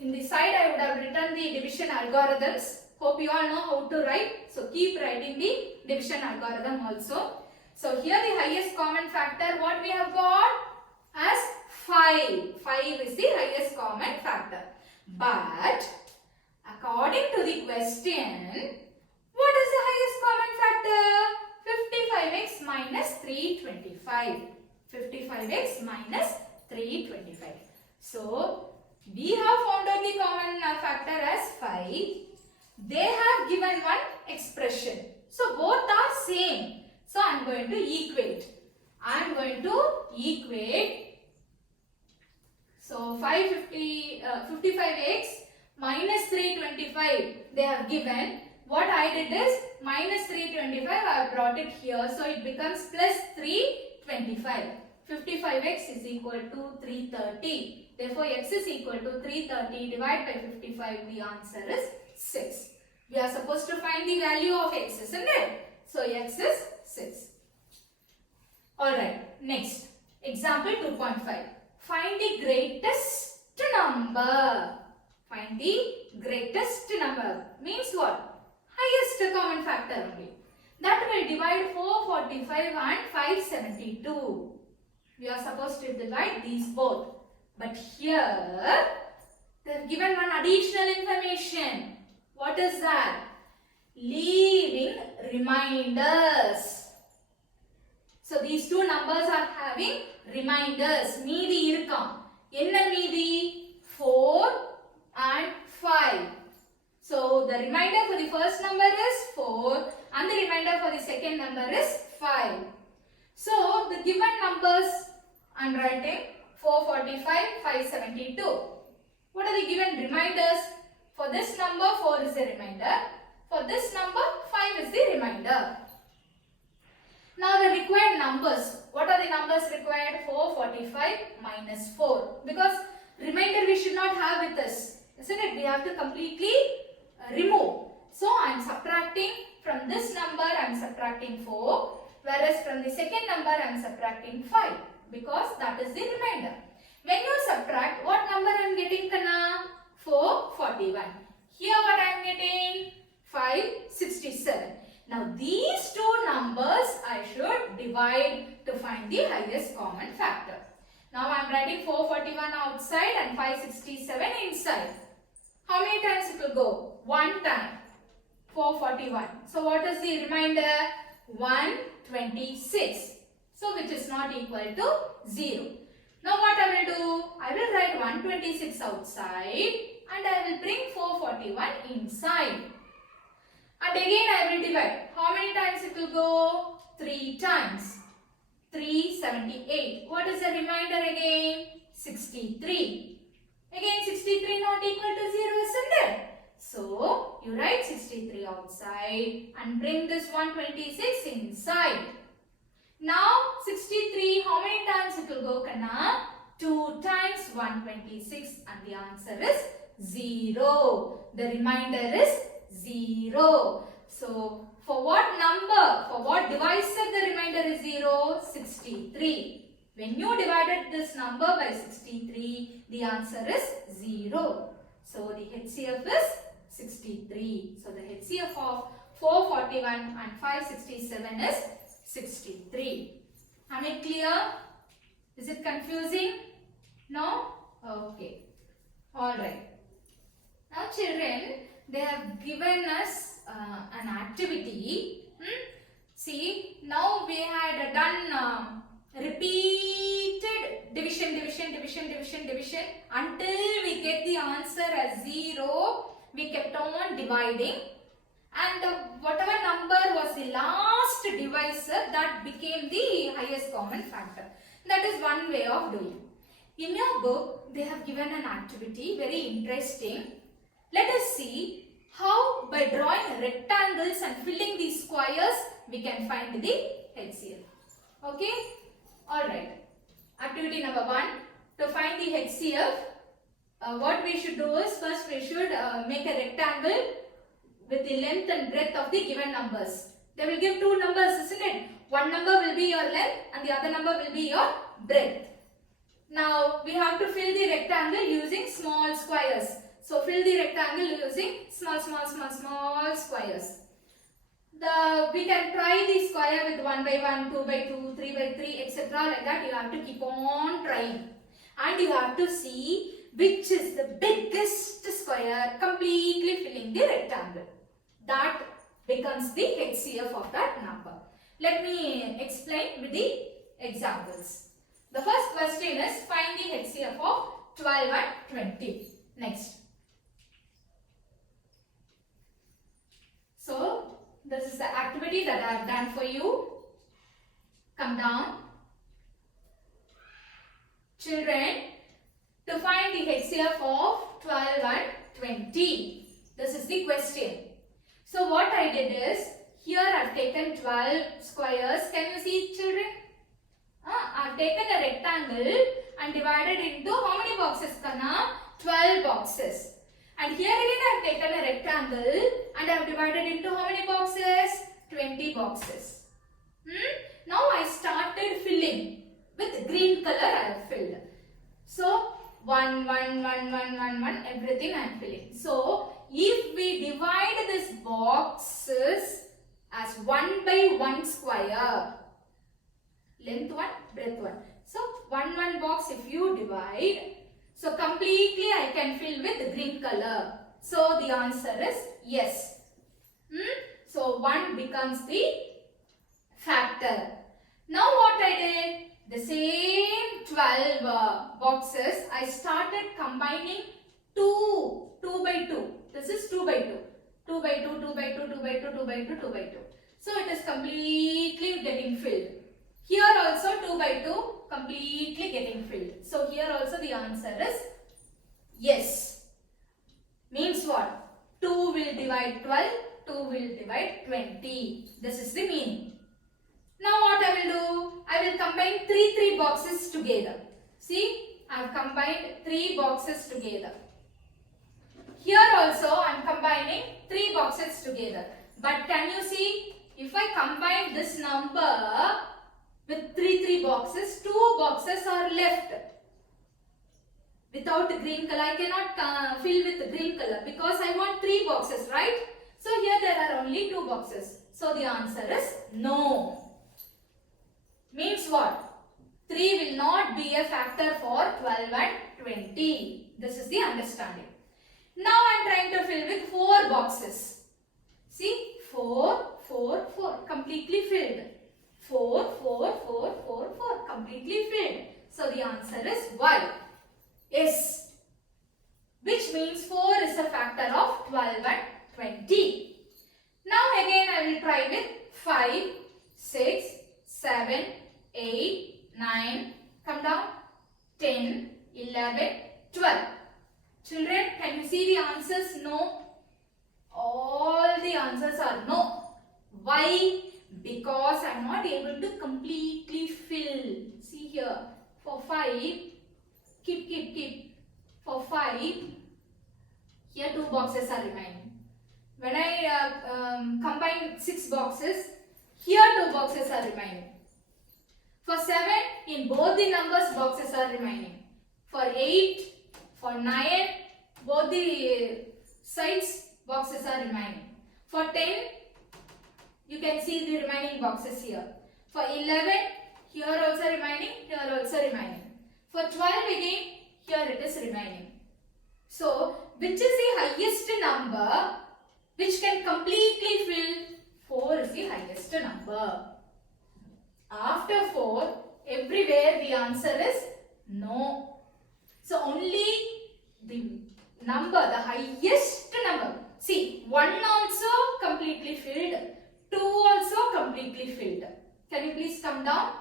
In the side I would have written the division algorithms. Hope you all know how to write. So keep writing the division algorithm also. So here the highest common factor, what we have got as 5. 5 is the highest common factor. But according to the question, what is the highest common factor? 55x minus 325. 55x minus 325. So we have found out the common factor as 5. They have given one expression. So both are same. So I am going to equate. So 55x minus 325 they have given. What I did is minus 325 I have brought it here. So it becomes plus 325. 55x is equal to 330. Therefore x is equal to 330 divided by 55. The answer is 6. We are supposed to find the value of x, isn't it? So x is 6. Alright, next. Example 2.5. Find the greatest number. Find the greatest number. Means what? Highest common factor only. That will divide 445 and 572. We are supposed to divide these both. But here, they have given one additional information. What is that? Leaving reminders. So these two numbers are having reminders. Meedi irukam. Enna meedi? 4 and 5. So the reminder for the first number is 4 and the reminder for the second number is 5. So the given numbers I am writing 445, 572. What are the given reminders? For this number 4 is the reminder. For this number 5 is the reminder. Now the required numbers. What are the numbers required? 445 minus 4. Because remainder we should not have with us. Isn't it? We have to completely remove. So I am subtracting from this number, I am subtracting 4. Whereas from the second number I am subtracting 5. Because that is the remainder. When you subtract, what number I am getting, Kana? 441. Here what I am getting? 567. Now these two numbers I should divide to find the highest common factor. Now I am writing 441 outside and 567 inside. How many times it will go? One time. 441. So what is the remainder? 126. So which is not equal to 0. Now what I will do? I will write 126 outside and I will bring 441 inside. And again I will divide. How many times it will go? 3 times. 378. What is the remainder again? 63. Again 63 not equal to 0, isn't it? So you write 63 outside and bring this 126 inside. Now 63, how many times it will go, Kana? 2 times 126 and the answer is 0. The remainder is 0. So for what number, for what divisor the remainder is 0? 63. When you divided this number by 63, the answer is 0. So the HCF is 63. So the HCF of 441 and 567 is 63. Am I clear? Is it confusing? No? Okay. Alright. Now children, they have given us an activity. See, now we had done repeated division until we get the answer as 0. We kept on dividing. And whatever number was the last divisor, that became the highest common factor. That is one way of doing. In your book, they have given an activity, very interesting. Let us see how by drawing rectangles and filling these squares, we can find the HCF. Okay? Alright. Activity number 1. To find the HCF, what we should do is, first we should make a rectangle with the length and breadth of the given numbers. They will give two numbers, isn't it? One number will be your length and the other number will be your breadth. Now we have to fill the rectangle using small squares. So fill the rectangle using small squares. We can try the square with 1 by 1, 2 by 2, 3 by 3, etc. Like that. You have to keep on trying. And you have to see which is the biggest square completely filling the rectangle. That becomes the HCF of that number. Let me explain with the examples. The first question is find the HCF of 12 and 20. Next. So, this is the activity that I have done for you. Come down. Children, to find the HCF of 12 and 20. This is the question. So, what I did is, here I have taken 12 squares. Can you see, children? I have taken a rectangle and divided into how many boxes, Kana? 12 boxes. And here again I have taken a rectangle and I have divided into how many boxes? 20 boxes. Now I started filling. With green color I have filled. So 1, 1, 1, 1, 1, 1, everything I am filling. So if we divide this boxes as 1 by 1 square, length 1, breadth 1. So 1, 1 box if you divide, so completely I can fill with green color. So the answer is yes. So 1 becomes the factor. Now what I did? The same 12 boxes, I started combining 2 by 2. This is 2 by 2. 2 by 2, 2 by 2, 2 by 2, 2 by 2, 2 by 2. So it is completely getting filled. Here also 2 by 2 completely getting filled. So here also the answer is yes. Means what? 2 will divide 12, 2 will divide 20. This is the meaning. Now what I will do? I will combine 3 boxes together. See, I have combined 3 boxes together. Here also I am combining 3 boxes together. But can you see, if I combine this number with 3 boxes, 2 boxes are left. Without green color, I cannot fill with green color because I want 3 boxes, right? So here there are only 2 boxes. So the answer is no. Means what? 3 will not be a factor for 12 and 20. This is the understanding. Now I am trying to fill with 4 boxes. See, 4, 4, 4, completely filled. 4, 4, 4, 4, 4, completely filled. So the answer is Y. Yes. Which means 4 is a factor of 12 and 20. Now again I will try with 5, 6, 7, 8, 9, come down, 10, 11, 12. Children, can you see the answers? No. All the answers are no. Why? Because I am not able to completely fill. See here, for 5, keep. For 5, here 2 boxes are remaining. When I combine 6 boxes, here 2 boxes are remaining. For 7, in both the numbers boxes are remaining. For 8, for 9, both the sides boxes are remaining. For 10, you can see the remaining boxes here. For 11, here also remaining, here also remaining. For 12 again, here it is remaining. So, which is the highest number which can completely fill? 4 is the highest number. After 4, everywhere the answer is no. So, only the number, the highest number. See, 1 also completely filled. 2 also completely filled. Can you please come down?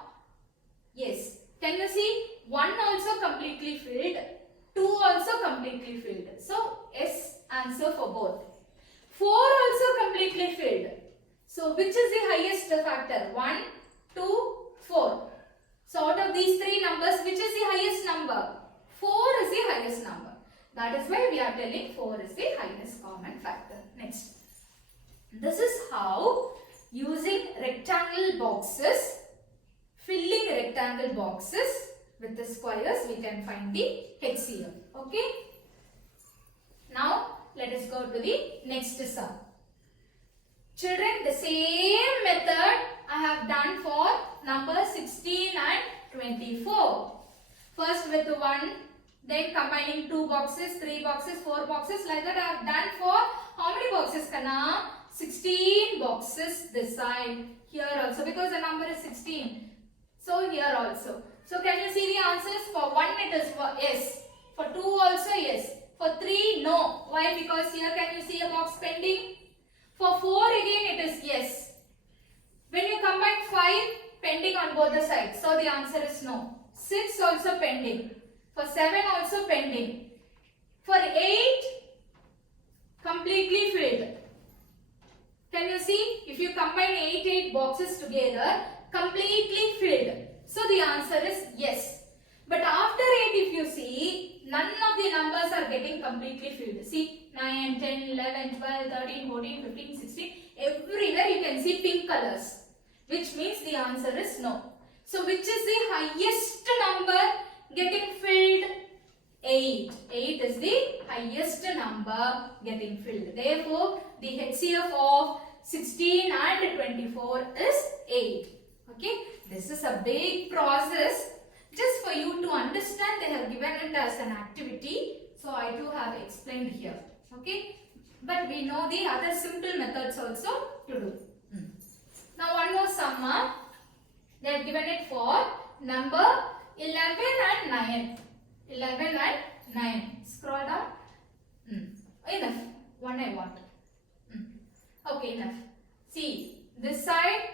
Yes. Can you see? 1 also completely filled. 2 also completely filled. So, yes answer for both. 4 also completely filled. So, which is the highest factor? 1, 2, 4. So, out of these 3 numbers, which is the highest number? 4 is the highest number. That is why we are telling 4 is the highest common factor. Next. This is how using rectangle boxes, filling rectangle boxes, With the squares, we can find the HCF. Okay. Now, let us go to the next sum. Children, the same method I have done for number 16 and 24. First with 1, then combining 2 boxes, 3 boxes, 4 boxes, like that I have done for how many boxes, Kana? 16 boxes this side. Here also, because the number is 16. So here also. So can you see the answers? For 1 it is yes. For 2 also yes. For 3 no. Why? Because here can you see a box pending? For 4 again it is yes. When you combine 5, pending on both the sides. So the answer is no. 6 also pending. For 7 also pending. For 8, completely filled. Can you see? If you combine 8 boxes together, completely filled. So the answer is yes. But after 8, if you see, none of the numbers are getting completely filled. See, 9, 10, 11, 12, 13, 14, 15, 16. Everywhere you can see pink colors. Which means the answer is no. So which is the highest number getting filled? 8. 8 is the highest number getting filled. Therefore, the HCF of 16 and 24 is 8. Okay. This is a big process. Just for you to understand, they have given it as an activity. So I too have explained here. Okay. But we know the other simple methods also to do. Now one more sum. They have given it for number 11 and 9. 11 and 9. Scroll down. Enough. One I want. Okay, enough. See, this side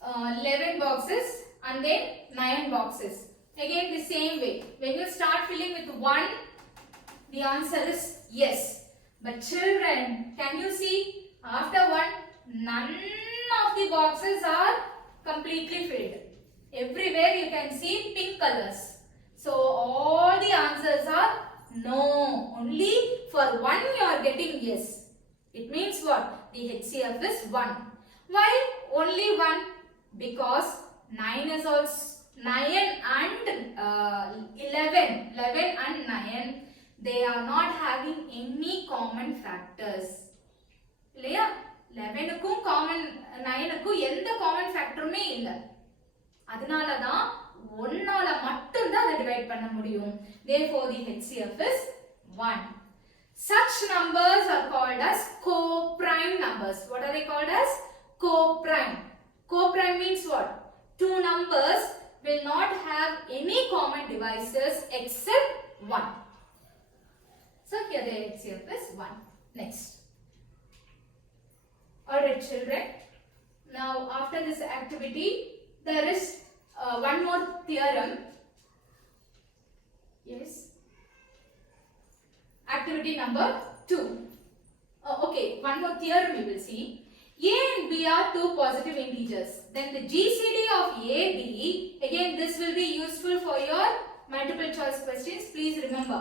11 boxes and then 9 boxes. Again the same way. When you start filling with 1, the answer is yes. But children, can you see? After 1, none of the boxes are completely filled. Everywhere you can see pink colors. So all the answers are no. Only for 1 you are getting yes. It means what? The HCF is 1. Why only 1? Because 9 is also 9 and 11 and 9, they are not having any common factors. இல்லையா? 11க்கும் common 9க்கும் எந்த common factorமே இல்ல. அதனால தான் 1ஆல மட்டும் தான் அதை divide பண்ண முடியும். Therefore the HCF is 1. Such numbers are called as co-prime numbers. What are they called as? Co-prime. Co-prime means what? Two numbers will not have any common divisors except 1. So here the HCF is 1. Next. Alright children. Now after this activity, there is one more theorem. Yes. Activity number 2. Okay, one more theorem we will see. A and B are two positive integers. Then the GCD of AB, again this will be useful for your multiple choice questions. Please remember,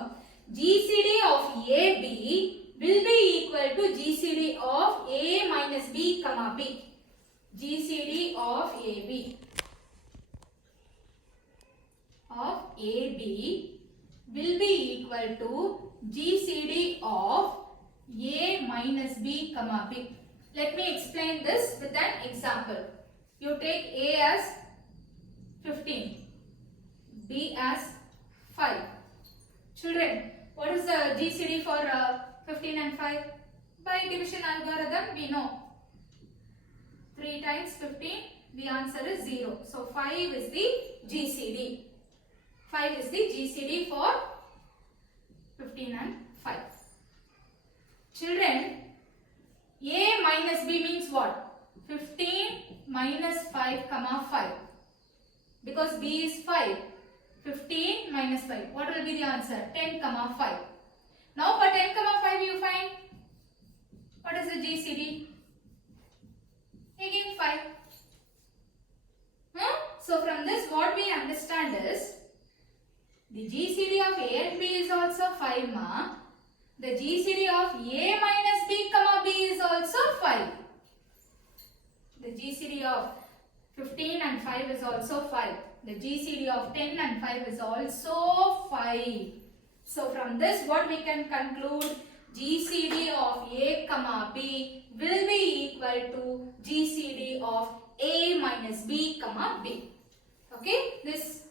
GCD of AB will be equal to GCD of A minus B comma B. GCD of AB will be equal to GCD of A minus B comma B. Let me explain this with an example. You take A as 15, B as 5. Children, what is the GCD for 15 and 5? By division algorithm, we know. 3 times 15, the answer is 0. So 5 is the GCD. 5 is the GCD for 15 and 5. Children, A minus B means what? 15 minus 5 comma 5. Because B is 5. 15 minus 5. What will be the answer? 10 comma 5. Now for 10 comma 5 you find. What is the GCD? Again 5. So from this what we understand is, the GCD of A and B is also 5 ma. The GCD of A minus B comma B is also 5. The GCD of 15 and 5 is also 5. The GCD of 10 and 5 is also 5. So from this what we can conclude, GCD of A comma B will be equal to GCD of A minus B comma B. Okay, this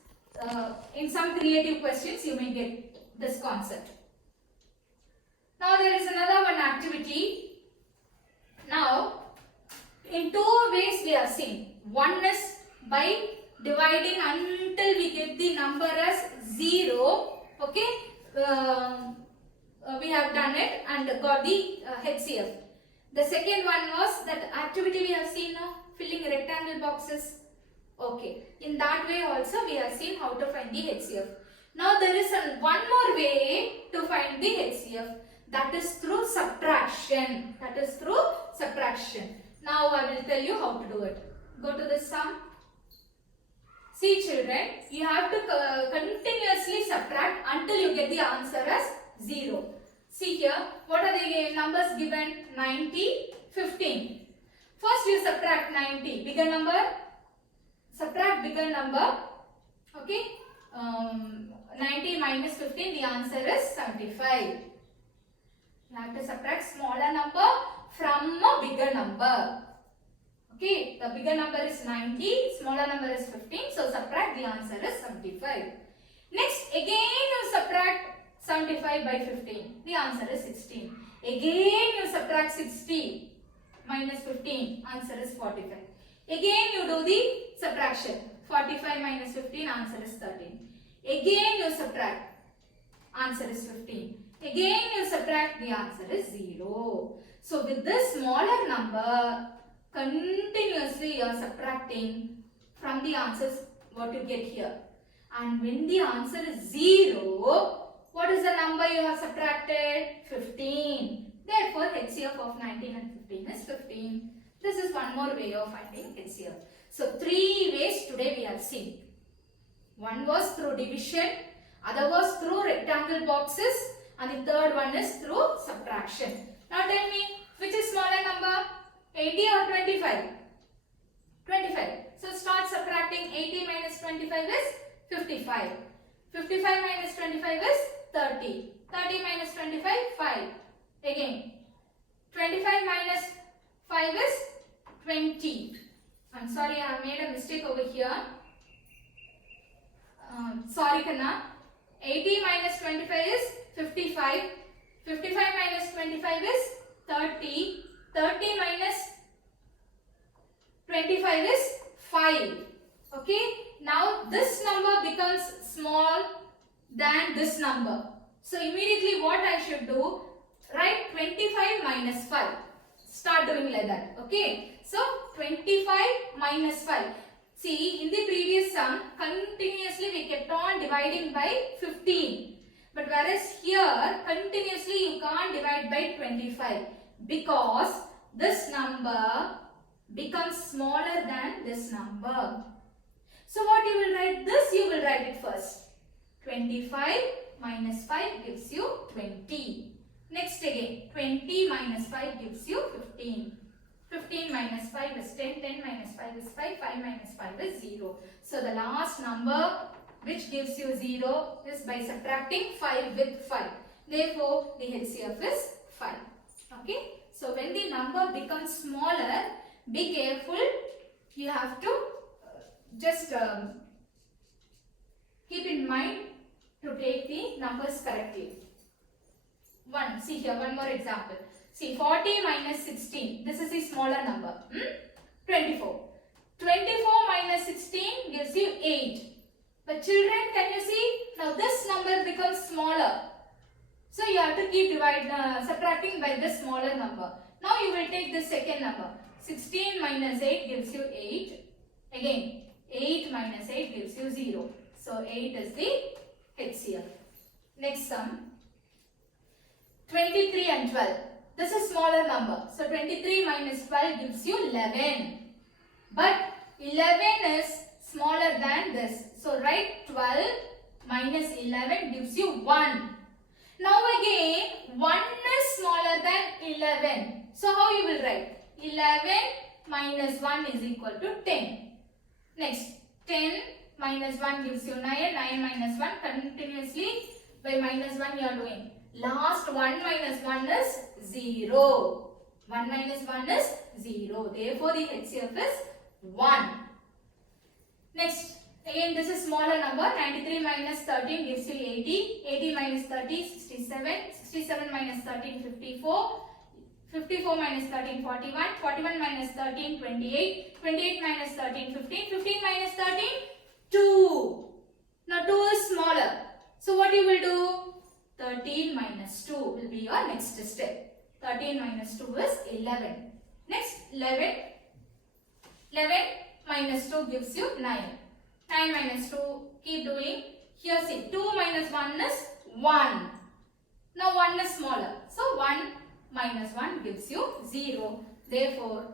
in some creative questions you may get this concept. Now there is another one activity. Now in two ways we are seeing. One is by dividing until we get the number as 0. Okay, we have done it and got the HCF. The second one was that activity we have seen now, filling rectangle boxes. Okay, in that way also we have seen how to find the HCF. Now there is one more way to find the HCF, that is through subtraction. That is through subtraction. Now I will tell you how to do it. Go to the sum. See children, you have to continuously subtract until you get the answer as 0. See here, what are the numbers given? 90, 15. First you subtract 90, bigger number. Subtract bigger number. Okay. 90 minus 15, the answer is 75. You have to subtract smaller number from a bigger number. Okay, the bigger number is 90, smaller number is 15, so subtract, the answer is 75. Next, again you subtract 75 by 15, the answer is 16. Again you subtract 60 minus 15, answer is 45. Again you do the subtraction, 45 minus 15, answer is 13. Again you subtract, answer is 15. Again you subtract, the answer is 0. So with this smaller number, continuously you are subtracting from the answers what you get here. And when the answer is 0, what is the number you have subtracted? 15. Therefore, HCF of 19 and 15 is 15. This is one more way of finding HCF. So, three ways today we have seen. One was through division, other was through rectangle boxes, and the third one is through subtraction. Now tell me, which is smaller number? 80 or 25? 25. So start subtracting. 80 minus 25 is 55. 55 minus 25 is 30. 30 minus 25, 5. Again, 25 minus 5 is 20. I'm sorry, I made a mistake over here. Sorry Kanna. 80 minus 25 is 55. 55 minus 25 is 30. 30 minus 25 is 5. Okay. Now this number becomes small than this number. So immediately what I should do? Write 25 minus 5. Start doing like that. Okay. So 25 minus 5. See, in the previous sum, continuously we kept on dividing by 15. But whereas here, continuously you can't divide by 25. Because this number becomes smaller than this number. So what you will write? This you will write it first. 25 minus 5 gives you 20. Next again, 20 minus 5 gives you 15. 15 minus 5 is 10. 10 minus 5 is 5. 5 minus 5 is 0. So the last number which gives you 0 is by subtracting 5 with 5. Therefore, the HCF is 5. Okay. So when the number becomes smaller, be careful. You have to just keep in mind to take the numbers correctly. See here, one more example. See, 40 minus 16. This is the smaller number. 24. 24 minus 16 gives you 8. But children, can you see? Now this number becomes smaller. So you have to keep subtracting by this smaller number. Now you will take the second number. 16 minus 8 gives you 8. Again, 8 minus 8 gives you 0. So 8 is the HCF. Next sum. 23 and 12. This is smaller number. So 23 minus 12 gives you 11. But 11 is smaller than this. So write 12 minus 11 gives you 1. Now again 1 is smaller than 11. So how you will write? 11 minus 1 is equal to 10. Next, 10 minus 1 gives you 9. 9 minus 1 continuously by minus 1 you are doing. Last 1 minus 1 is 0. 1 minus 1 is 0. Therefore, the HCF is 1. Next, again this is smaller number. 93 minus 13 gives you 80. 80 minus 30, 67. 67 minus 13, 54. 54 minus 13, 41. 41 minus 13, 28. 28 minus 13, 15. 15 minus 13, 2. Now 2 is smaller. So what you will do? 13 minus 2 will be your next step. 13 minus 2 is 11. Next, 11. 11 minus 2 gives you 9. 9 minus 2, keep doing. Here see, 2 minus 1 is 1. Now 1 is smaller. So 1 minus 1 gives you 0. Therefore,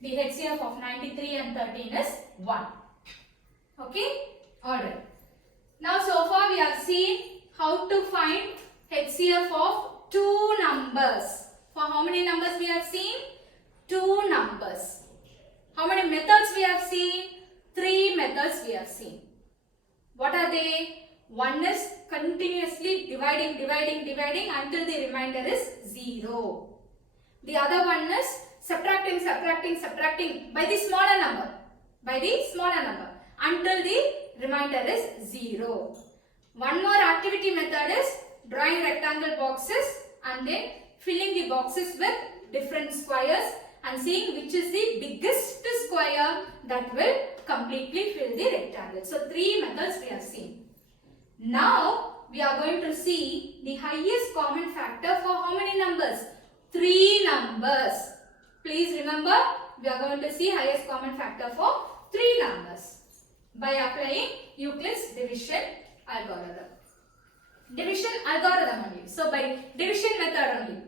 the HCF of 93 and 13 is 1. Okay? Alright. Now so far we have seen how to find HCF of two numbers. For how many numbers we have seen? Two numbers. How many methods we have seen? Three methods we have seen. What are they? One is continuously dividing until the remainder is 0. The other one is subtracting by the smaller number. Until the remainder is 0. One more activity method is drawing rectangle boxes and then filling the boxes with different squares and seeing which is the biggest square that will completely fill the rectangle. So 3 methods we have seen. Now we are going to see the highest common factor for how many numbers? 3 numbers. Please remember, we are going to see highest common factor for 3 numbers by applying Euclid's division algorithm. Division algorithm only. So by division method only.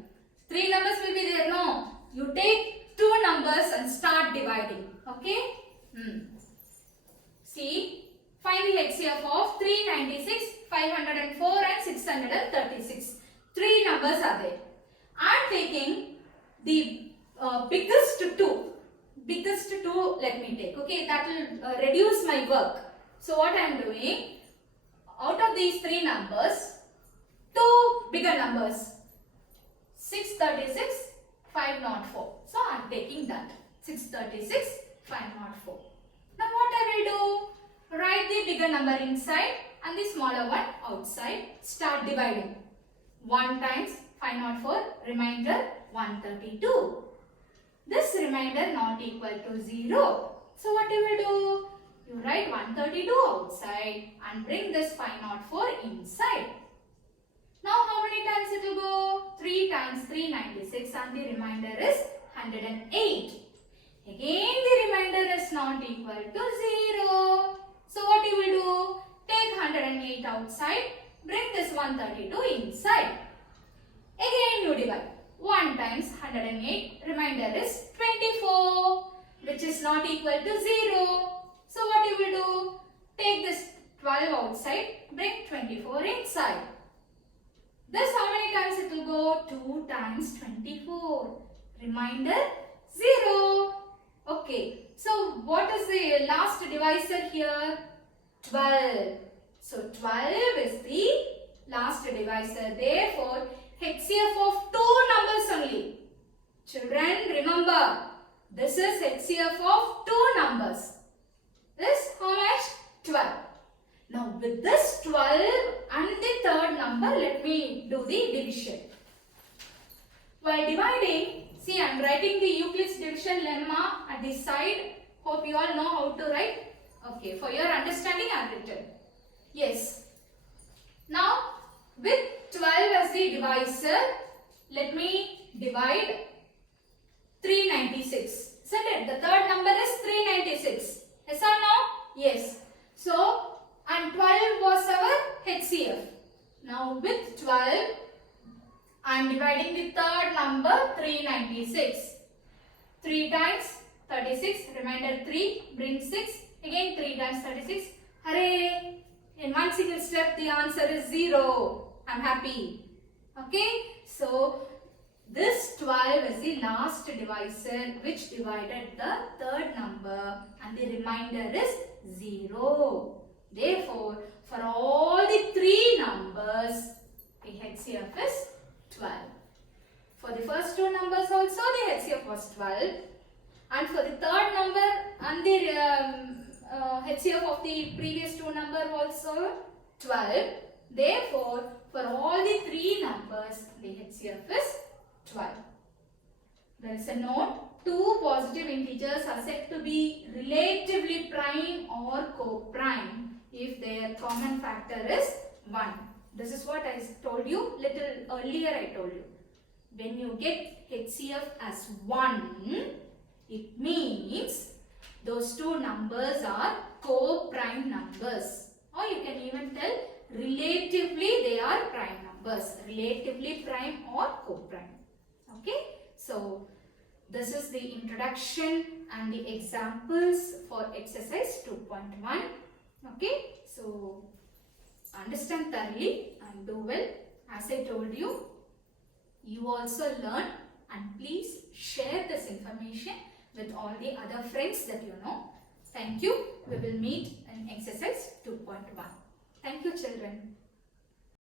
3 numbers will be there. No. You take 2 numbers and start dividing. Okay. See. Find the HCF of 396, 504 and 636. 3 numbers are there. I am taking the biggest 2. Biggest 2 let me take. Okay. That will reduce my work. So what I am doing? Out of these 3 numbers, 2 bigger numbers, 636, 504. So I am taking that, 636, 504. Now what I will do? Write the bigger number inside and the smaller one outside. Start dividing. 1 times 504, remainder 132. This remainder not equal to 0. So what you will do? You write 132 outside and bring this 504 inside. Now how many times it will go? 3 times 396 and the remainder is 108. Again the remainder is not equal to 0. So what you will do? Take 108 outside, bring this 132 inside. Again you divide. 1 times 108, remainder is 24, which is not equal to 0. So what you will do? Take this 12 outside, bring 24 inside. This how many times it will go? 2 times 24. Remainder 0. Okay. So what is the last divisor here? 12. So 12 is the last divisor. Therefore, HCF of 2 numbers only. Children, remember, this is HCF of 2 numbers. This how much? 12. Now with this 12 and the third number, let me do the division. While dividing, see I am writing the Euclid's division lemma at the side. Hope you all know how to write. Okay, for your understanding I have written. Yes. Now with 12 as the divisor, let me divide 396. Isn't it? The third number is 396. Yes or no? Yes. So, and 12 was our HCF. Now with 12, I am dividing the third number 396. 3 times 36, remainder 3, bring 6. Again 3 times 36. Hooray! In one single step the answer is 0. I am happy. Okay. So, This 12 is the last divisor which divided the third number, and the remainder is 0. Therefore, for all the three numbers, the HCF is 12. For the first two numbers also, the HCF was 12. And for the third number and the HCF of the previous two number also 12. Therefore, for all the three numbers, the HCF is 12. There is a note. Two positive integers are said to be relatively prime or co-prime if their common factor is 1. This is what I told you little earlier. I told you. When you get HCF as 1, it means those two numbers are co-prime numbers. Or you can even tell relatively they are prime numbers. Relatively prime or co-prime. Okay, so this is the introduction and the examples for exercise 2.1. Okay, so understand thoroughly and do well. As I told you, you also learn, and please share this information with all the other friends that you know. Thank you. We will meet in exercise 2.1. Thank you, children.